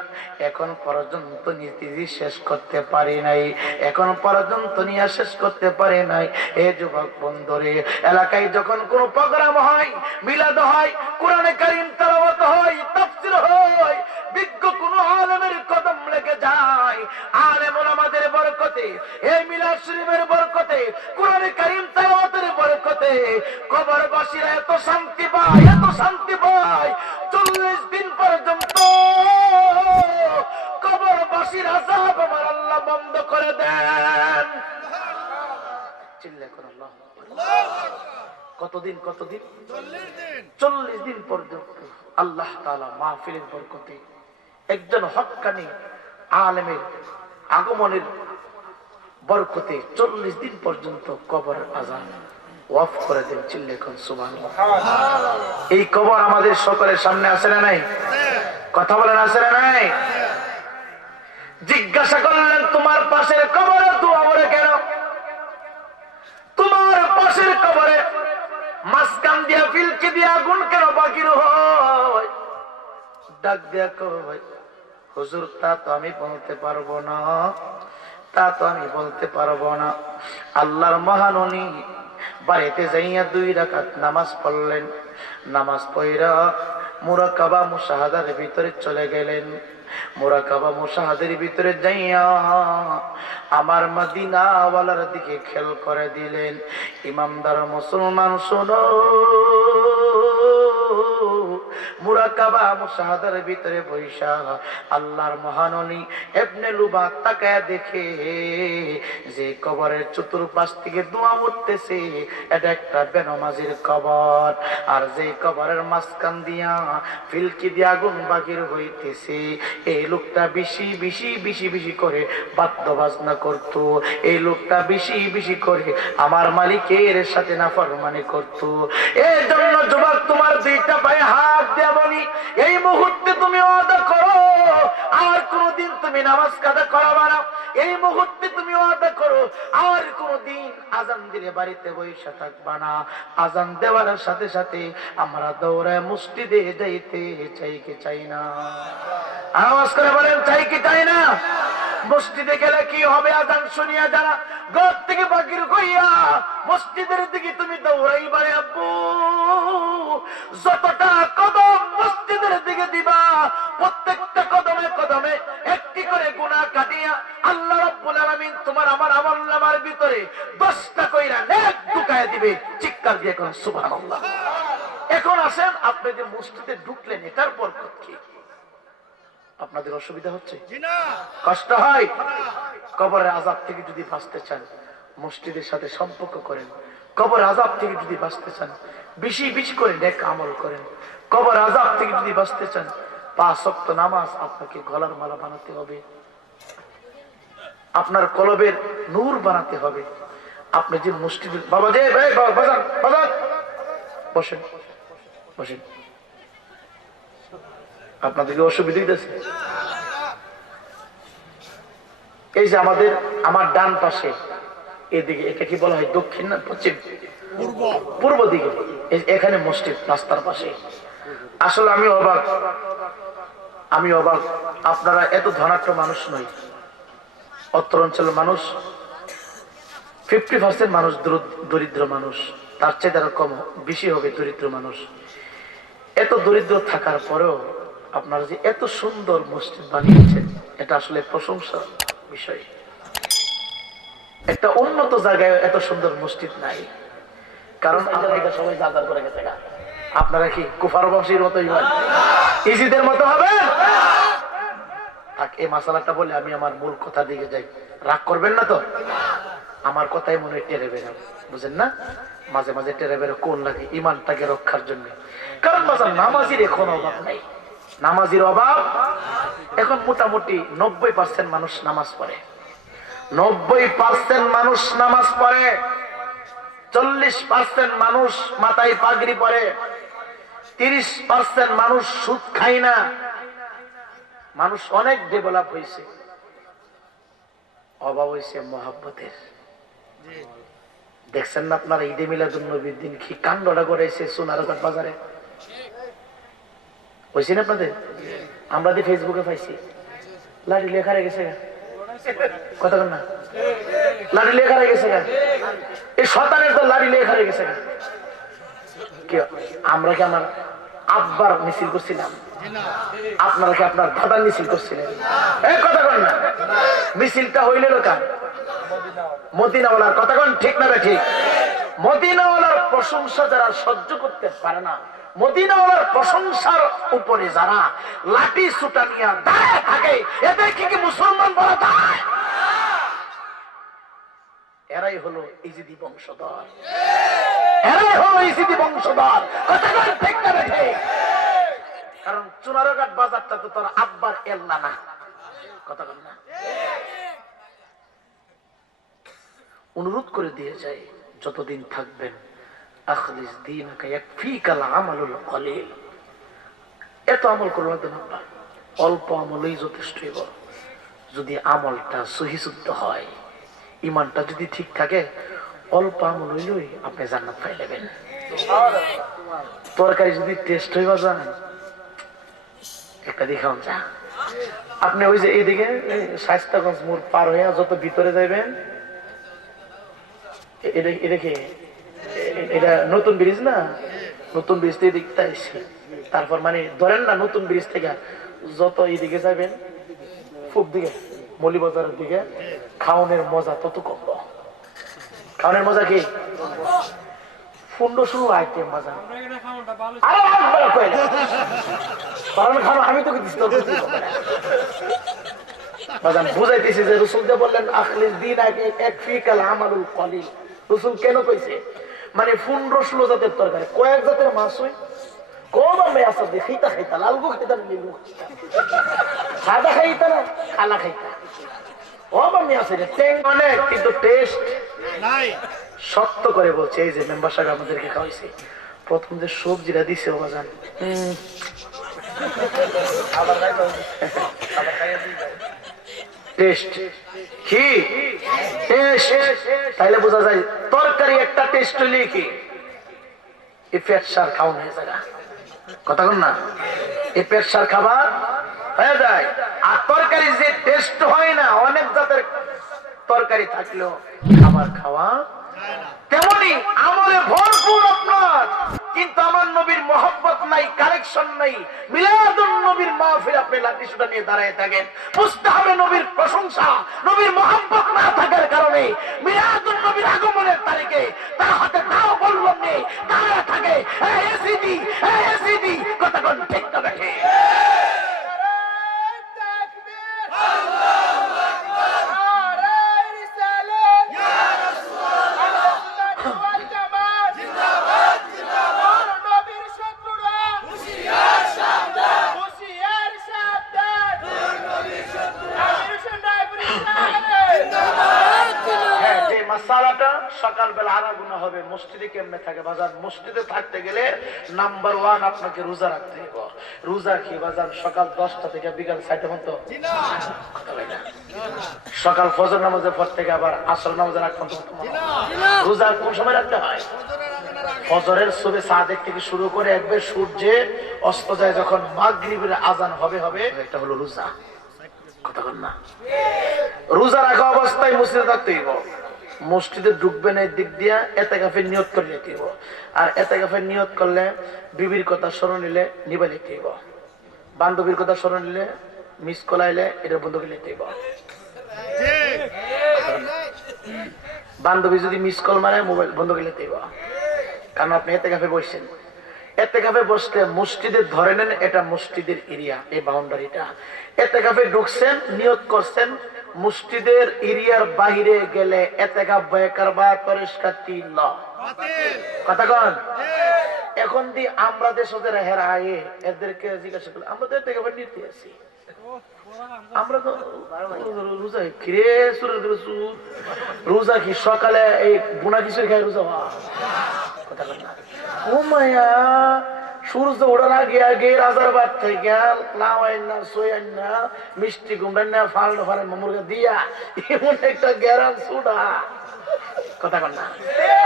এখন পর্যন্ত নীতি শেষ করতে পারি নাই, এখন পর্যন্ত নিয়ে শেষ করতে পারি নাই। এ যুবক বন্ধুরে, এলাকায় যখন কোন প্রোগ্রাম হয়, মিলাদ হয়, কোরআনে কারীম তেলাওয়াত হয়, তাফসীর হয়, বিজ্ঞ কোন আলেমের কদম লেগে যায়, আলেম ওলামাদের বরকতে, এই মিলাদ শরীফের বরকতে, কোরআনে কারীম তেলাওয়াতের বরকতে বলতেছে কবরবাসীরা এত শান্তি পায়, এত শান্তি পায়, 40 দিন পর্যন্ত কবরবাসীর আযাব আমার আল্লাহ বন্ধ করে দেন। চিল্লা করে আল্লাহ। কতদিন? 40 দিন পর্যন্ত আল্লাহ তাআলা মাহফিলের বরকতে একজন হক্কানি আলেমের আগমনের বরকতে 40 দিন পর্যন্ত কবর আযাব ওয়াফ করে দেন। চিল্লা করে সুবহানাল্লাহ। এই কবর আমাদের সকলের সামনে আছে না নাই? কথা বলেন আছে না নাই? জিজ্ঞাসা করলেন তোমার পাশের কবরে দোয়া করে কেন? তোমার পাশের কবরে মাঝখান দিয়া ফিলকি দিয়া আগুন কেন বাকির হয়? ডাক দিয়া কয় হুজুর তা তো আমি বলতে পারবো না, তা তো আমি বলতে পারবো না। আল্লাহর মহাননী বাড়িতে যাইয়া 2 রাকাত নামাজ পড়লেন। নামাজ পড়া মুরাকাবা মুশাহাদার ভিতরে চলে গেলেন। মুরাকাবা মুশাহাদের ভিতরে যাইয়া আমার মদিনা ওয়ালার দিকে খেয়াল করে দিলেন। ইমানদার মুসলমান শোনো, মুরাকাবা মুশাহাদার ভিতরে বৈশা আল্লাহর মহাননী ইবনে লুবাত তাকায় দেখে যে কবরের চতুর্পাশ থেকে ধোঁয়া উঠতেছে, এটা একটা বেনামাজির কবর। আর যে কবরের মাঝখান দিয়া ফিলকি দিয়ে আগুন বাগির হইতেছে, এই লোকটা বেশি বেশি বেশি বেশি করে বাদ্য বাজনা করতো। এই লোকটা বেশি বেশি করে আমার মালিকের সাথে নাফরমানি করতো। এই জন্য যুবক তোমার 2টা পায়ে হাত দেয়া বলি, এই মুহূর্তে তুমি ওয়াদা করো আর কোনদিন তুমি নামাজ কাজা করাবা না। এই মুহূর্তে তুমি ওয়াদা করো আর কোনদিন আজান দিলে বাড়িতে বসে থাকবা না। আজান দেওয়ার সাথে সাথে আমরা দৌড়ায় মসজিদে যাইতে চাই কি চাই না? আওয়াজ করে বলেন চাই কি চাই না? মসজিদে গেলে কি হবে? আজান শুনিয়া যারা ঘর থেকে বাকির কইয়া মসজিদের দিকে তুমি দৌড়াইবারে আব্বু, যতটা কদম মসজিদের দিকে দিবা প্রত্যেকটা কদমে কদমে একটি করে গুনাহ কাটিয়া আল্লাহ রাব্বুল আলামিন তোমার আমার আমলনামার ভিতরে 10টা কইরা নেক ঢুকায়া দিবে। চিৎকার দিয়ে কোন সুবহানাল্লাহ। এখন আসেন, আপনি যে মসজিদে ঢুকলেন এটার বরকত কি? আপনাদের অসুবিধা হচ্ছে? কষ্ট হয়? কবরের আযাব থেকে যদি বাঁচতে চান মসজিদের সাথে সম্পর্ক করেন। কবরের আযাব থেকে যদি বাঁচতে চান বেশি বেশি করে নেক আমল করেন। কবরের আযাব থেকে যদি বাঁচতে চান 5 ওয়াক্ত নামাজ আপনাকে গলার মালা বানাতে হবে, আপনার কলবের নূর বানাতে হবে। আপনি যে মসজিদে বাবা যে বাজান বাজান বসেন বসেন, আপনাদেরকে অসুবিধা হইতেছে? এই যে আমার ডান পাশে এদিকে, এটা কি বলা হয় দক্ষিণ না পশ্চিম? পূর্ব দিকে। এখানে মসজিদ রাস্তার পাশে। আসলে আমি অবাক, আপনারা এত ধনাঢ্য মানুষ নয়। অত্র অঞ্চলের মানুষ 50% মানুষ দরিদ্র মানুষ, তার চেয়ে আরো কম বেশি হবে দরিদ্র মানুষ। এত দরিদ্র থাকার পরেও আপনারা যে এত সুন্দর মসজিদ বানিয়েছেন এটা আসলে প্রশংসার বিষয়। একটা উন্নত জায়গায় এত সুন্দর মসজিদ নাই, কারণ আপনারা সবাই যাতায়াত করে গেছে। আপনারা কি কুফারবাসীর মতো ইজিদের মতো হবে? এই মাসালাটা বলে আমি আমার মূল কথা দিকে যাই, রাগ করবেন না তো? আমার কথাই মনে হয় টেরে বেরো, বুঝেন না? মাঝে মাঝে টেরে বেরো কোন লাগে ইমানটাকে রক্ষার জন্য। কারণ বাজার নামাজির এখন অভাব নাই, নামাজির অভাব এখন মোটামুটি 90% মানুষ নামাজ পড়ে। 90% মানুষ নামাজ পড়ে, 40% মানুষ মাথায় পাগড়ি পরে, 30% মানুষ সুদ খায় না। মানুষ অনেক ডেভেলপ হয়েছে, অভাব হয়েছে মহাব্বতের। দেখছেন না আপনারা ঈদে মিলাদুন্নবীর দিন কি কাণ্ডটা করেছে সোনারঘাট বাজারে? হয়েছে না আপনাদের? আমরা দিয়ে ফেসবুকে পাইছি, লাঠি লেখা রেখেছে কথা না, লাঠি লেখা রেখেছে এই শতানের তো লাঠি লেখা রেখেছে। আমরা কি আমার আব্বার মিছিল করছিলাম? আপনারা কি আপনার দাদার মিছিল করছিলেন? এই কথা কন না, মিছিলটা হইলে কার? মদিনাওয়ালার। কথা কন ঠিক না? ঠিক। মদিনাওয়ালার প্রশংসা যারা সহ্য করতে পারে না, মদিনাওয়ালার প্রশংসার উপরে যারা লাঠি সুটা নিয়ে দাঁড়ায় থাকে, এদের কি মুসলমান বলা যায়? এরাই হলো ইজিদি বংশধর, এরাই হলো ইজিদি বংশধর। কথাটা ঠিক না ঠিক? কারণ চুনারঘাট বাজারটা তো তোর আব্বার এল্লা না, কথা বল না। অনুরোধ করে দিয়ে যায়, যতদিন থাকবেন আখলিস দীনকা ইয়াকফিকাল আমালুল কলিল, এত আমল করবেন না, অল্প আমলই যথেষ্ট। যদি আমলটা সহিশুদ্ধ হয়, ইমানটা যদি ঠিক থাকে, অল্প আমল হইলেই আপনি জান্নাত পাই নেবেন। তরকারি যদি টেস্ট হইবা যান, একটা দেখাও যা, আপনি ওই যে এইদিকে শায়েস্তাগঞ্জ মোড় পার হইয়া যত ভিতরে যাইবেন, এটা নতুন ব্রিজ না, নতুন ব্রিজ থেকে দেখতে আসছি। তারপর মানে ধরেন না, নতুন ব্রিজ থেকে যত এইদিকে যাবেন, পূব দিকে মৌলিবাজারের দিকে, খাওনের মজা তত কম। খাওনের মজা কি? 15-16 আইটেম মজা। আমি তো বুঝাইতেছি যে রসুল যে বললেন আখলিস দীনাকা ইয়াকফিকাল আমালুল কলিল, রসুল কেন কইছে? মানে 15-16 জাতের তরকারি, কয়েক জাতের মাছ হয়, কম আমি আসা দিয়ে খাইতা খাইতা, লালগু খাইতা, লেবু সাদা খাইতা না কালা খাইতা, কম আমি আসে অনেক, কিন্তু টেস্ট নাই। সত্য করে বলছে, এই যে মেম্বার সাহেব আমাদেরকে খাওয়াইছে, প্রথম যে সবজিটা দিছে ও বাজান, টেস্ট কি? তাইলে বোঝা যায় তরকারি একটা টেস্ট হইলে কি এই পেট সার খাওয়ানো হয়ে যায়। কথা বল না, এই পেট সার খাবার হয়ে যায়। আর তরকারি যে টেস্ট হয় না, অনেক জাতের তরকারি থাকলেও খাবার খাওয়া তেমনি আমলে ভরপুর আপনার, কিন্তু আমার নবীর মহব্বত নাই, কালেকশন নাই। মিলাদুন নবীর মাহফিল আপনি লাঠি সুটা নিয়ে দাঁড়ায় থাকেন, বুঝতে হবে নবীর প্রশংসা, নবীর মহব্বত না থাকার কারণে মিলাদুন নবীর আগমনের তারিখে তার হাতে নাও বললাম নেই দাঁড়ায় থাকে এসিডি। কথা কোন ঠিক না দেখে? সকালবেলা আনা গুণা হবে। মসজিদে কেমনে থাকে বাজার? মসজিদে থাকতে গেলে নাম্বার 1 আপনাকে রোজা রাখতে হবে। রোজা কি বাজার? সকাল 10টা থেকে বিকাল 4টা পর্যন্ত, সকাল ফজর নামাজের পর থেকে আবার আসর নামাজের আগ পর্যন্ত। রোজা কোন সময় রাখতে হয়? ফজরের সুবে সাদেক থেকে শুরু করে একবার সূর্যে অস্ত যায়, যখন মাগরিবের আজান হবে এটা হলো রোজা। কথা বল না, রোজা রাখা অবস্থায় মসজিদে থাকতে হইব। মসজিদে ঢুকবেন এই দিক দিয়া এতেকাফের নিয়ত করে নিতে হইব। আর এতেকাফের নিয়ত করলে বিবির কথা স্মরণ নিলে নিবা নিতে হইব, বান্ধবীর কথা স্মরণ নিলে মিস কলাইলে এটা বন্ধ করে নিতে হইব। বান্ধবী যদি মিস কল মারে মোবাইল বন্ধ করে নিতে হইব, কারণ আপনি এতেকাফে বসছেন। এতেকাফে বসলে মসজিদে ধরে নেন এটা মসজিদের এরিয়া, এই বাউন্ডারিটা। এতেকাফে ঢুকছেন, নিয়ত করছেন, মসজিদের এরিয়ার বাইরে গেলে এতেকাফ বেকার বা পরিষ্কারটি ল। কথা কন, এখন দি আমরা দেশের হেরা আয়ে এদেরকে জিজ্ঞাসা করলে আমরা তো এতেকাফে নিতে আছি, আমরা তো রোজা কিরে রোজা কি সকালে এই বুনা খিচুড়ি খাই রোজা? কথা কন না, ও মায়া সূর্য ওঠার আগে আগে রাজার বাদ থেকে লাউ আইনা সই আইনা মিষ্টি কুমড়া না ফাল ফালে মুরগা দিয়া এমন একটা গ্যারান সুডা। কথা কন না,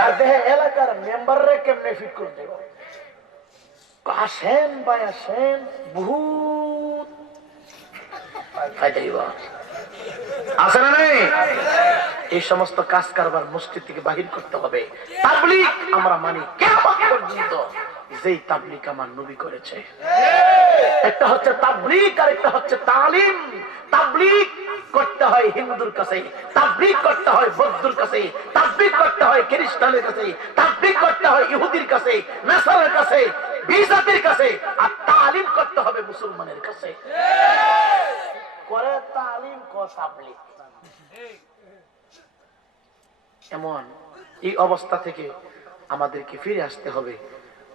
আর দেখে এলাকার মেম্বাররে কেমনে ফিট করে দেব? আসেন ভাই আসেন, বহুত আছে না নেই? এই সমস্ত কাজ কারবার মসজিদ থেকে বাহির করতে হবে। তাবলীগ আমরা মানি কিয়ামত পর্যন্ত, যেই তাবলীগ আমার নবী করেছে। একটা হচ্ছে তাবলীগ আর একটা হচ্ছে তালিম। তাবলীগ করতে হয় হিন্দুর কাছে, তাবলীগ করতে হয় বৌদ্ধর কাছে, তাবলীগ করতে হয় খ্রিস্টানের কাছে, তাবলীগ করতে হয় ইহুদির কাছে, নাসারার কাছে, বিজাতির কাছে, আর তালিম করতে হবে মুসলমানের কাছে। করে তালিম তাবলীগ। এমন এই অবস্থা থেকে আমাদেরকে ফিরে আসতে হবে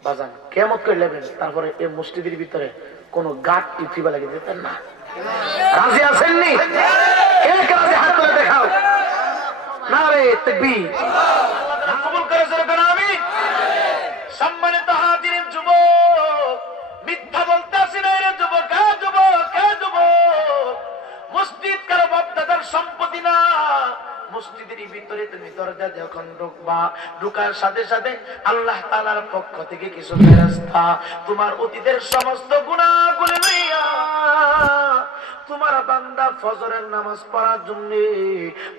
বাজান। কিয়ামত করে নেবেন, তারপরে এই মসজিদের ভিতরে কোন গাছ টিপা লাগিয়ে দিতেন না। রাজি আছেননি? এক রাজি হাত তুলে দেখাও। নারে তাকবীর। কবুল করে জোরে আমি। সম্মানিত হাজির যুবক, মিথ্যা বলতে আসি না রে যুবক, যুবক। মসজিদ কারো বাপ দাদার সম্পত্তি না। মসজিদের ভিতরে তুমি দরজা যখন ঢুকবা, ঢুকার সাথে সাথে আল্লাহ তাআলার পক্ষ থেকে কিছু ফেরেশতা তোমার অতীতের সমস্ত গুনাহগুলো লইয়া তোমার বান্দা ফজরের নামাজ পড়ার জন্য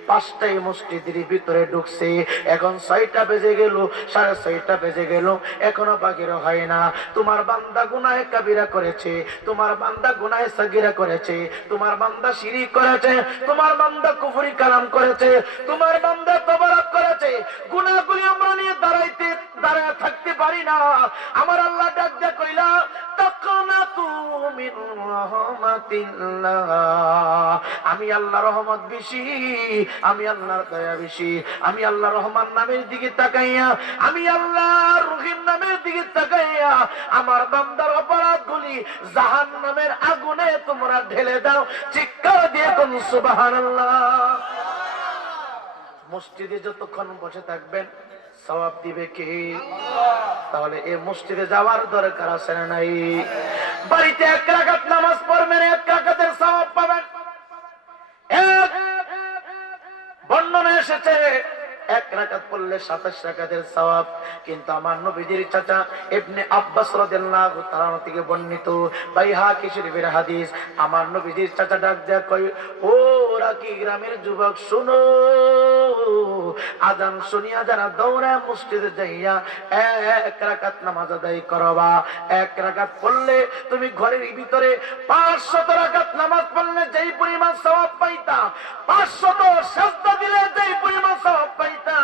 5টায় মসজিদের ভিতরে ঢুকছে। এখন 6টা বেজে গেল, 6:30 বেজে গেল, এখনো বাকির হয় না। তোমার বান্দা গুনাহে কাবিরা করেছে, তোমার বান্দা গুনাহে সাগীরা করেছে, তোমার বান্দা শিরক করেছে, তোমার বান্দা কুফরি কালাম করেছে, তোমার বান্দা তওবারাত করেছে। গুনাহগুলি আমরা নিয়ে দাঁড়ায় থাকতে পারি না। আমার আল্লাহ ডাক দিয়া কইলা, তাকনাতু মিন রাহমাতিল্লাহ। আমি আল্লাহ রহমত বেশি, আমি আল্লাহর দয়া বেশি। আমি আল্লাহ রহমান নামের দিকে তাকাইয়া, আমি আল্লাহ রহিম নামের দিকে তাকাইয়া আমার বান্দার অপরাধগুলি জাহান্নামের আগুনে তোমরা ঢেলে দাও। চিৎকার দিয়ে কোন সুবহানাল্লাহ। মসজিদে যতক্ষণ বসে থাকবেন সওয়াব দিবে কে? তাহলে এই মসজিদে যাওয়ার দরকার আছে না নাই? বাড়িতে 1 রাকাত নামাজ পড়বেন, 1 রাকাতের সওয়াব পাবেন। বর্ণনা এসেছে 1 রাকাত পড়লে 27 রাকাতের সওয়াব। কিন্তু আমার নবীজির চাচা ইবনে আব্বাস রাদিয়াল্লাহু তাআলা থেকে বর্ণিত বাইহাকি শরীফের হাদিস, আমার নবীজির চাচা ডাক দেয়া কয়, ও রাকি গ্রামের যুবক শুনো, আযান শুনিয়া যারা দৌড়ায় মসজিদে যাইয়া 1 রাকাত নামাজ আদায় করবা। 1 রাকাত পড়লে তুমি ঘরের ভিতরে 500 রাকাত নামাজ পড়লে যেই পরিমাণ সওয়াব পাইতা, 500 সিজদা দিলে যেই পরিমাণ সওয়াব পাইতা,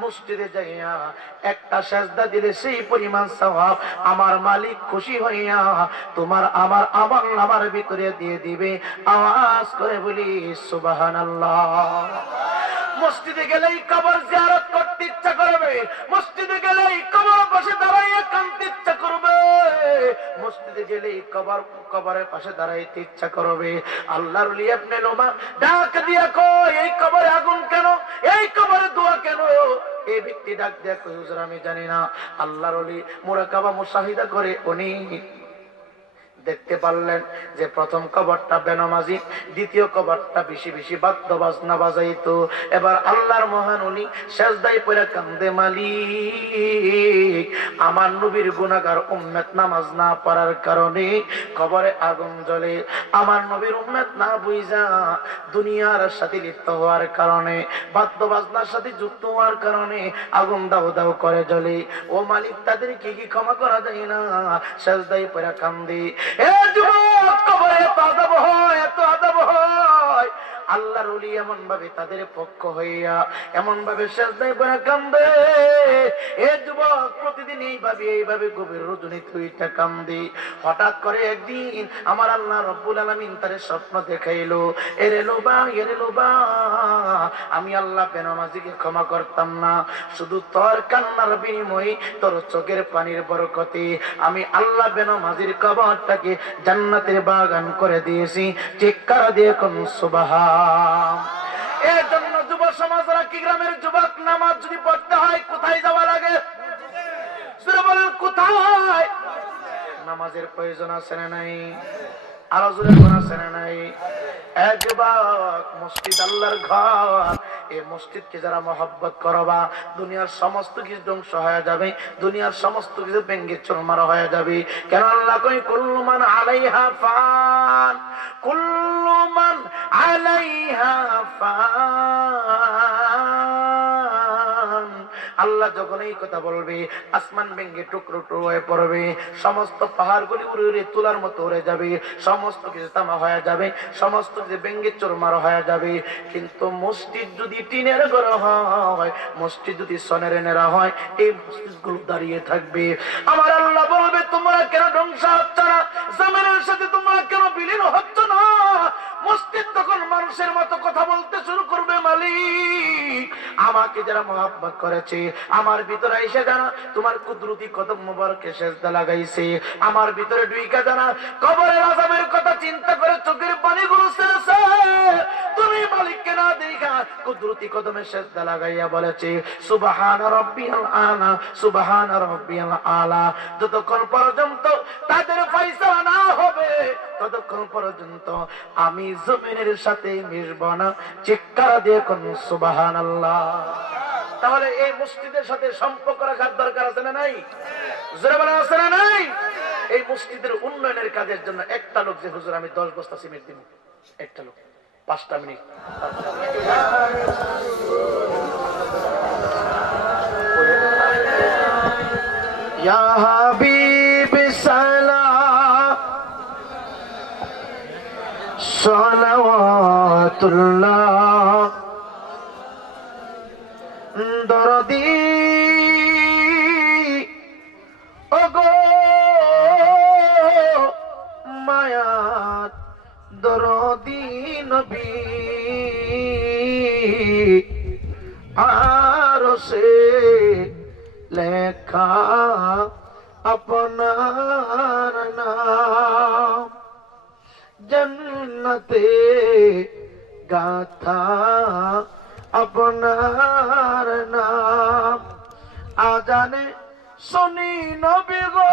মসজিদে যাইয়া একটা সিজদা দিলে সেই পরিমাণ সওয়াব আমার মালিক খুশি হইয়া তোমার আমার আমল ভিতরে দিয়ে দিবে। আওয়াজ করে বলি সুবহানাল্লাহ। মসজিদে গেলেই কবর জিয়ারত করতে ইচ্ছা করবে, মসজিদে গেলেই কবর পাশে দাঁড়াইয়া কাঁদতে ইচ্ছা করবে, মসজিদে গেলেই কবরের পাশে দাঁড়াইতে ইচ্ছা করবে। আল্লাহর ওলি ইবনে লুমা ডাক দিয়া কয়, এই কবরে আগুন কেন, এই কবরে দোয়া কেন? এই ব্যক্তি ডাক দিয়া কয়, হুজুর আমি জানি না। আল্লাহর ওলি মুরাকাবা মুশাহিদা করে উনি দেখতে পারলেন যে প্রথম কবরটা বেনামাজি, দ্বিতীয় কবরটা বেশি বেশি বাদ্য বাজনা বাজাইতো। এবার আল্লাহর মহান উনি সেজদায় পড়ে কান্দে, মালিক আমার নবীর গুনাহগার উম্মত নামাজ না পড়ার কারণে কবরে আগুন জ্বলে, আমার নবীর উম্মত না বুঝা দুনিয়ার সাথে লিপ্ত হওয়ার কারণে, বাদ্য বাজনার সাথে যুক্ত হওয়ার কারণে আগুন দাও দাও করে জ্বলে। ও মালিক তাদেরকে কি ক্ষমা করা যায় না? সেজদায় পড়ে কান্দে। কবরে এত আযাব হয়, এত আযাব হয়। আল্লাহর ওলি এমন ভাবে তাদের পক্ষ হইয়া এমন ভাবে সেজদায় পড়ে কান্দে। এ যুবক প্রতিদিন এইভাবে গভীর রজনীতে উইঠা কান্দে। হঠাৎ করে একদিন আমার আল্লাহ রব্বুল আলামিন তার স্বপ্ন দেখাইলো, এরে লোবা, আমি আল্লাহ বেনামাজিকে ক্ষমা করতাম না, শুধু তোর কান্নার বিনিময়ে, তোর চোখের পানির বরকতে আমি আল্লাহ বেনামাজির কবরটাকে জান্নাতের বাগান করে দিয়েছি। চিৎকার দিয়ে কোন সুবহান। এর জন্য যুব সমাজরা, কি গ্রামের যুবক, নামাজ যদি পড়তে হয় কোথায় যাওয়া লাগে? বলেন কোথায়? নামাজের প্রয়োজন আছে না নাই? আরো জোরে বলা আছে না নাই? এক যুবক, মসজিদ আল্লাহর ঘর, এই মসজিদকে যারা মহব্বত করবা, দুনিয়ার সমস্ত কিছু ধ্বংস হয়ে যাবে, দুনিয়ার সমস্ত কিছু ভেঙ্গে চুরমার হয়ে যাবে। কেন আল্লাহ কই, কুল্লু মান আলাইহা ফান, কুল্লু মান আলাইহা ফান আল্লাহ যখন এই কথা বলবে আসমান ভেঙে টুকরো টুকরো হয়ে পড়বে, সমস্ত পাহাড়গুলি উড়ে উড়ে তুলার মতো উড়ে যাবে, সমস্ত কিছু তামা হয়ে যাবে, সমস্ত কিছু ভেঙে চুরমার হয়ে যাবে। কিন্তু মসজিদ যদি টিনের ঘর হয়, মসজিদ যদি সনের নেরা হয়, এই মসজিদগুলো দাঁড়িয়ে থাকবে। আমার আল্লাহ বলবে তোমরা কেন ধ্বংস হচ্ছ না, জমিনের সাথে তোমরা কেন বিলীন হচ্ছ না? মসজিদ তখন মানুষের মতো কথা বলতে শুরু করবে, মালিক আমাকে যারা মহব্বত করেছে, আমার ভিতরে এসে যারা তোমার কুদরতি কদম মোবারকে সেজদা লাগাইছে, আমার ভিতরে ঢুইকা যারা কবরের আযাবের কথা চিন্তা করে চোখের পানিগুলো ছেড়েছে, তুমি মালিককে না দেখা কুদরতি কদমে সেজদা লাগাইয়া বলেছে সুবহান রাব্বিয়াল আলা, সুবহান রাব্বিয়াল আলা। যতক্ষণ পর্যন্ত তাদের ফয়সালা না হবে, ততক্ষণ পর্যন্ত আমি জমিনের সাথে মিশব না। চিৎকার দিয়ে কোন সুবহানাল্লাহ। তাহলে এই মসজিদের সাথে সম্পর্ক রাখার দরকার আছে না নাই? জোরে বলা আছে না নাই? এই মসজিদের উন্নয়নের কাজের জন্য একটা লোক যে হুজুর আমি 10 বস্তা সিমেন্ট দিব, একটা লোক 5টা মিনিট। ইয়া হাবিব সালাম সালাওয়াতুল্লাহ দরদি ওগো মায়াত দরদি নবী আরশে লেখা আপনার নাম, জন্নতে গাথা আপনার নাম। আজানে শুনি নবী গো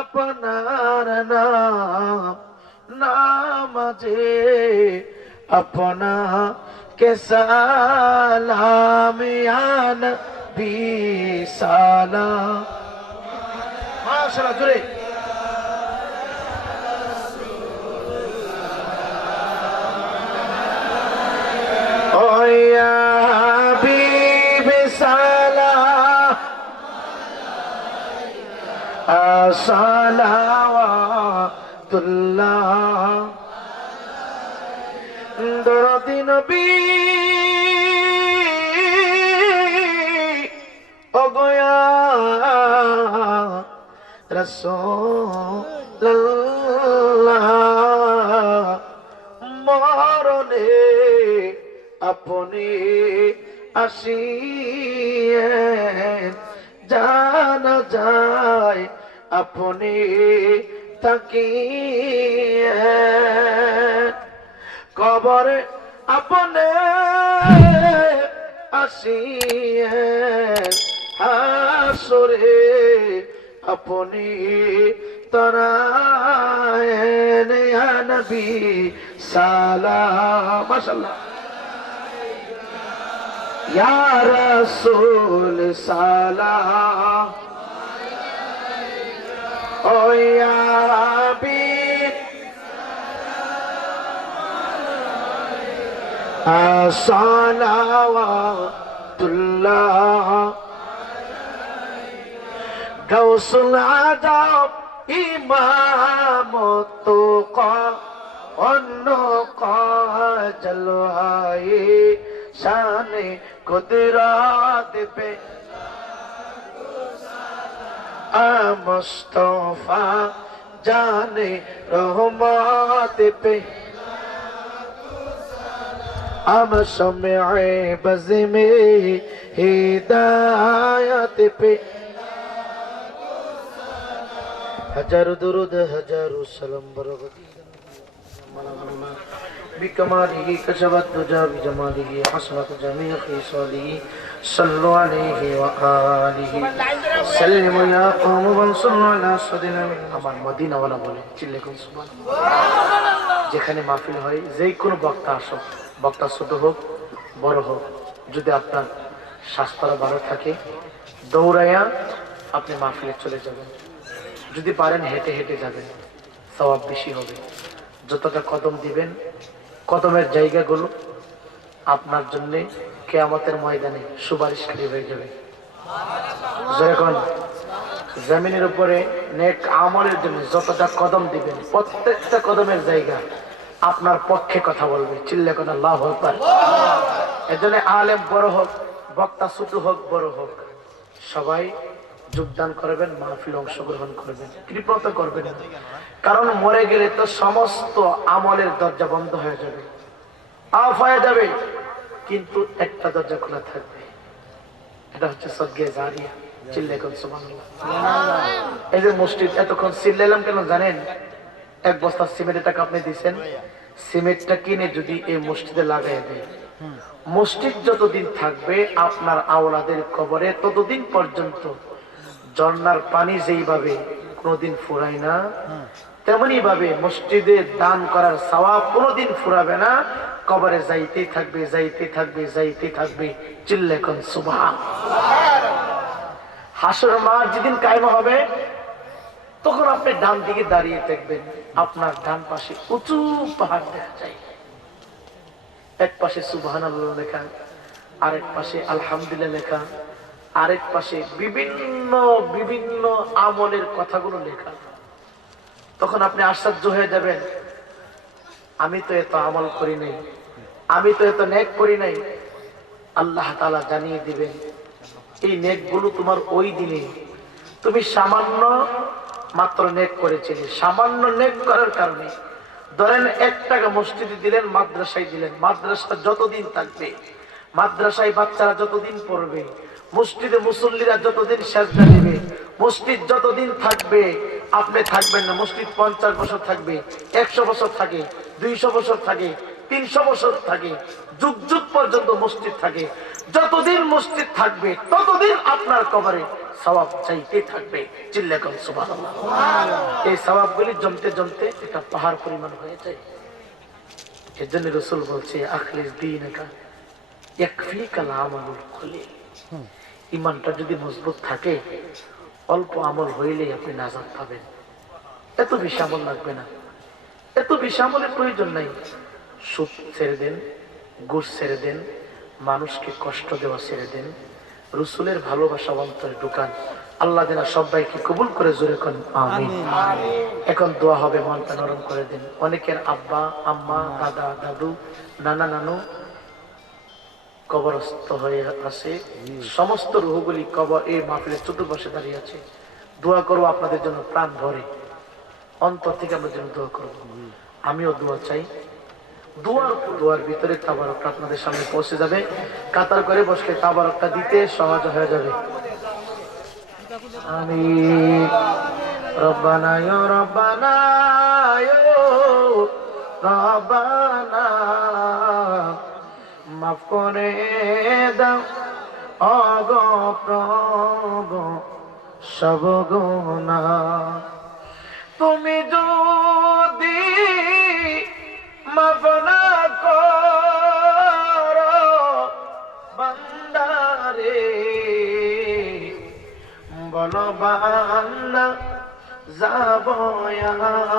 আপনার নাম, নামাজে আপনা কে সালাম ইয়া নবী সালাম। মাশাআল্লাহ জোরে ও ইয়া হাবিব সালাম সালাওয়াতুল্লাহ দরদি নবী ও গোয়া রাসূলুল্লাহ মরণে আপনি আসিয়েন, জানা যায় আপনি তাকিয়েন, কবরে আপনি আসিয়েন, হাসরে আপনি তরায়েন ইয়া নবী সালাম। মাশাআল্লাহ ইয়া রাসূল সালাম ও ইয়া হাবিব সালাওয়াতুল্লাহ গাউসুল আজম ইমাম তুকা অন্য জলওয়ায়ে শানে কুদরত পে মুস্তফা জানে রহমত পে हम शम्ए बज़ में हिदायत पे हजारों दुरूद हजारों सलाम बरकती बिकमालिही कशबत दुजा बिजमालिही हसनत जमीअ खिसालिही सल्लु अलैहि व आलिहि सल्लिमु या कौम वंसुरु अला सदिना। আমার মদিনাওয়ালা বলে চিল্লে কোন সুবহানাল্লাহ। যেখানে মাহফিল হয় যে কোনো বক্তা আসো, বক্তা ছোট হোক বড় হোক, যদি আপনার স্বাস্থ্য ভালো থাকে দৌড়াইয়া আপনি মাহফিলে চলে যাবেন, যদি পারেন হেঁটে হেঁটে যাবেন, সওয়াব বেশি হবে। যতটা কদম দিবেন, কদমের জায়গাগুলো আপনার জন্য কিয়ামতের ময়দানে সুপারিশকারী হয়ে যাবে। যখন জমিনের উপরে নেক আমলের জন্য যতটা কদম দিবেন, প্রত্যেকটা কদমের জায়গা আপনার পক্ষে কথা বলবে। চিল্লা কোন আল্লাহু আকবার। এজন্য আলেম বড় হোক, বক্তা ছোট হোক, বড় হোক, সবাই যোগদান করবেন, মাহফিল অংশগ্রহণ করবেন, কৃপত করবেন। কারণ মরে গেলে তো সমস্ত আমলের দরজা বন্ধ হয়ে যাবে, অফ হয়ে যাবে, কিন্তু একটা দরজা খোলা থাকবে, এটা হচ্ছে সদকা জারিয়া। চিল্লা কোন সুবহানাল্লাহ। এই যে মসজিদ এতক্ষণ চিল্লাইলাম কেন জানেন? এক বস্তা সিমেন্টের টাকা আপনি দিচ্ছেন, সিমেন্টটা কিনে যদি এই মসজিদে লাগাই দেয়, মসজিদ যতদিন থাকবে আপনার আওলাদের কবরে ততদিন পর্যন্ত ঝর্ণার পানি যেইভাবে কোনোদিন ফুরায় না, তেমনি ভাবে মসজিদে দান করার সওয়াব কোনোদিন ফুরাবে না, কবরে যাইতেই থাকবে, যাইতে থাকবে, যাইতে থাকবে। চিল্লা কোন সুবহানাল্লাহ। হাসর মাঠ যেদিন কায়েম হবে, তখন আপনি ডান দিকে দাঁড়িয়ে দেখবেন, আপনার ডান পাশে উঁচু পাহাড় দেখা যায়। এক পাশে সুবহানাল্লাহ লেখা, আরেক পাশে আলহামদুলিল্লাহ লেখা, আরেক পাশে বিভিন্ন বিভিন্ন আমলের কথাগুলো লেখা। তখন আপনি আশ্চর্য হয়ে যাবেন, আমি তো এত আমল করি নাই, আমি তো এত নেক করি নাই। আল্লাহ তাআলা জানিয়ে দিবেন, এই নেকগুলো তোমার ওই দিনে তুমি সামান্য মাত্র নেক করেছিলে। সামান্য নেক করার কারণে ধরেন 1 টাকা মসজিদে দিলেন, মাদ্রাসায় দিলেন, মাদ্রাসা যতদিন থাকবে, মাদ্রাসায় বাচ্চারা যতদিন পড়বে, মসজিদে মুসল্লিরা যতদিন সেজদা দিবে, মসজিদ যতদিন থাকবে আপনি থাকবেন না। মসজিদ 50 বছর থাকবে, 100 বছর থাকে, 200 বছর থাকে, 300 বছর থাকে, যুগ যুগ পর্যন্ত মসজিদ থাকে। যতদিন মসজিদ থাকবে ততদিন আপনার কবরে সওয়াব চাইতে থাকবে। চিল্লা কোন সুবহানাল্লাহ। এই সওয়াবগুলি জমতে জমতে এটা পাহাড় পরিমাণ হয়ে যায়। এজন্য রাসূল বলছে, আখলিস দীনাকা ইয়াকফিকাল আমালুল কলিল। ঈমানটা যদি মজবুত থাকে, অল্প আমল হইলেই আপনি নাজাত পাবেন। এত বেশি আমল লাগবে না, এত বেশি আমলের প্রয়োজন নাই। সুদ ছেড়ে দেন, ঘুষ ছেড়ে দেন, মানুষকে কষ্ট দেওয়া ছেড়ে দেন, রাসূলের ভালোবাসা অন্তরে ঢুকান। আল্লাহ যেন সবাইকে কবুল করে, জোরে কোন আমিন। এখন দোয়া হবে, মনটা নরম করে দেন। অনেকের আব্বা আম্মা, দাদা দাদু, নানা নানু কবরস্থ হয়ে আছে। সমস্ত রূহগুলি কবর এই মাহফিলের চতুর্পাশে দাঁড়িয়ে আছে। দোয়া করবো আপনাদের জন্য প্রাণ ভরে, অন্তর থেকে আমরা যেন দোয়া করবো। আমিও দোয়া চাই। দোয়ার ভিতরে তাবারকটা আপনাদের সামনে পৌঁছে যাবে। কাতার করে বসলে তাবারকটা দিতে সহজ হয়ে যাবে। আমি রব্বানা ইয়া রব্বানা ইয়া রব্বানা, মাফ করে দাও ওগো প্রভু সব গুনাহ। তুমি যদি মাফ না করো বান্দারে, বলো বান্দা যাব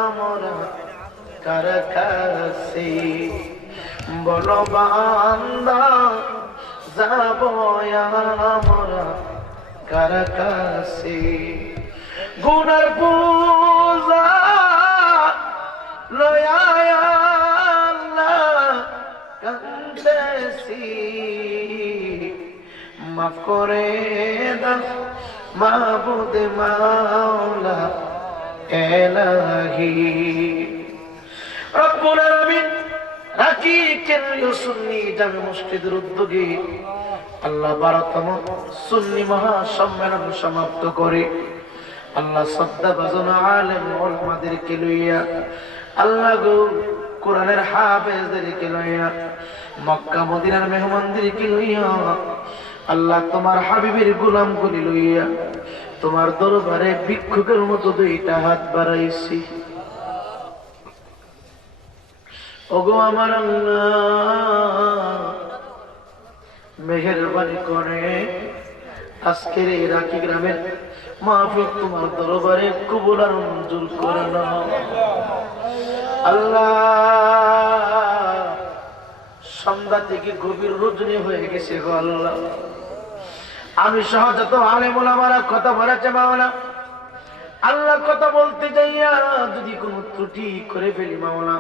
আমরা কার কাছে, বলো বান্দা যাব আমরা কার কাছে। গুনার পূজা লয়া আল্লাহ কান্দেছি, মাফ করে দাও মাবুদ মাওলা ইলাহি। রব্বুল আলামিন রাকি কেন্দ্রীয় সুন্নি জামে মসজিদের উদ্যোগে আল্লাহ 12তম সুন্নি মহাসম্মেলন সমাপ্ত করে আল্লাহ শ্রদ্ধাভাজন আলেম ওলামাদেরকে লইয়া, আল্লাহ গো কোরআনের হাফেজদেরকে লইয়া, মক্কা মদিনার মেহমানদেরকে লইয়া, আল্লাহ তোমার হাবিবের গোলামগুলি লইয়া তোমার দরবারে ভিক্ষুকের মতো 2টা হাত বাড়াইছি। ওগো আমার আল্লাহ, মেহেরবানি করে আজকের এই রাকি গ্রামের মাহফিল তোমার দরবারে কবুল আর মঞ্জুর করে নাও। আল্লাহ সন্ধ্যা থেকে গভীর রজনী হয়ে গেছে গো আল্লাহ। আমি সহ যত আলেম ওলামারা কথা বলেছে মাওলা, আল্লাহ কথা বলতে যাইয়া যদি কোনো ত্রুটি করে ফেলি মাওলা,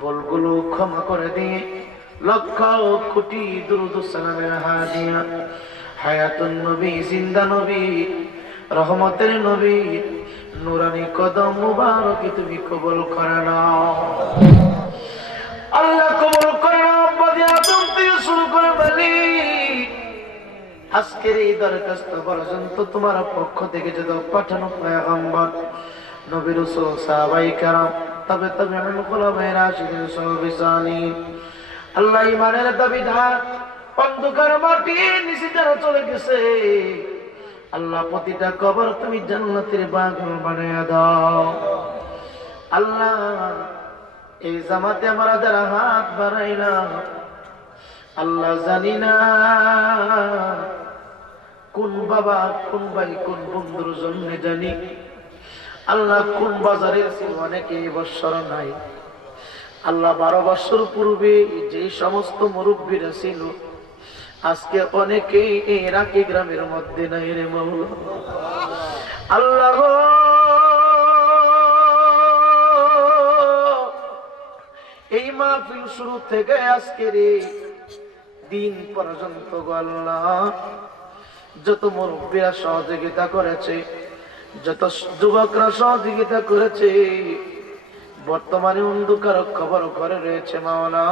ভুলগুলো ক্ষমা করে দিয়ে লক্ষ কোটি দুরূদ ও সালামের হাদিয়া হায়াতুন নবী, জিন্দা নবী, রহমতের নবী, নুরানি কদম মুবারক তুমি কবুল করে নাও আল্লাহ, কবুল করে নাও। বদি আদম থেকে শুরু করে বলি আজকের এই দরখাস্ত পর্যন্ত তোমার পক্ষ থেকে যত পাঠানো পয়গম্বর, নবী, রাসূল, সাহাবায়ে কেরাম, তবে খোলাফায়ে রাশিদিন সাহাবায়ে, আল্লাহ ইমানের দাবিদার অন্ধকার মাটির নিচে যারা চলে গেছে আল্লাহ প্রতিটা কবর তুমি জান্নাতের বাগান বানায়া দাও আল্লাহ। এই জামাতে আমরা যারা হাত বাড়াইলাম আল্লাহ, জানি না কোন বাবা, কোন ভাই, কোন বন্ধুর জন্য জানি আল্লাহ কোন বাজারে ছিল, অনেকে এই বৎসর নাই আল্লাহ। 12 বছর পূর্বে যে সমস্ত মুরব্বীরা ছিল আজকে অনেকেই এই রাকি গ্রামের মধ্যে নাই রে মাওলা আল্লাহ গো। এই মাহফিল শুরু থেকে আজকের এই দিন পর্যন্ত গো আল্লাহ, যত মুরব্বীরা সহযোগিতা করেছে, যত যুবকরা সহযোগিতা করেছে, বর্তমানে অন্ধকার খবর ঘরে রয়েছে মাওলা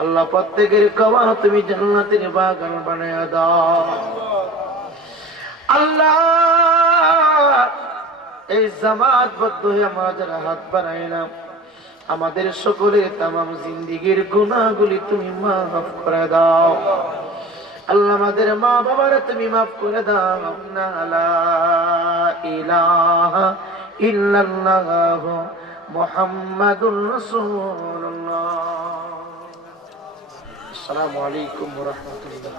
আল্লাহ, প্রত্যেকের কবর তুমি জান্নাতের বাগান বানায়া দাও আল্লাহ। এই জামাতবদ্ধ হয়ে আমরা যারা হাত বাড়াইলাম আমাদের সকলের তামাম জিন্দেগীর গুনাহগুলি তুমি মাফ করে দাও আল্লাহ। আমাদের মা বাবারা তুমি মাফ করে দাও না। লা ইলাহা ইল্লাল্লাহ মুহাম্মাদুর রাসূলুল্লাহ। আসসালামু আলাইকুম ওয়া রাহমাতুল্লাহ।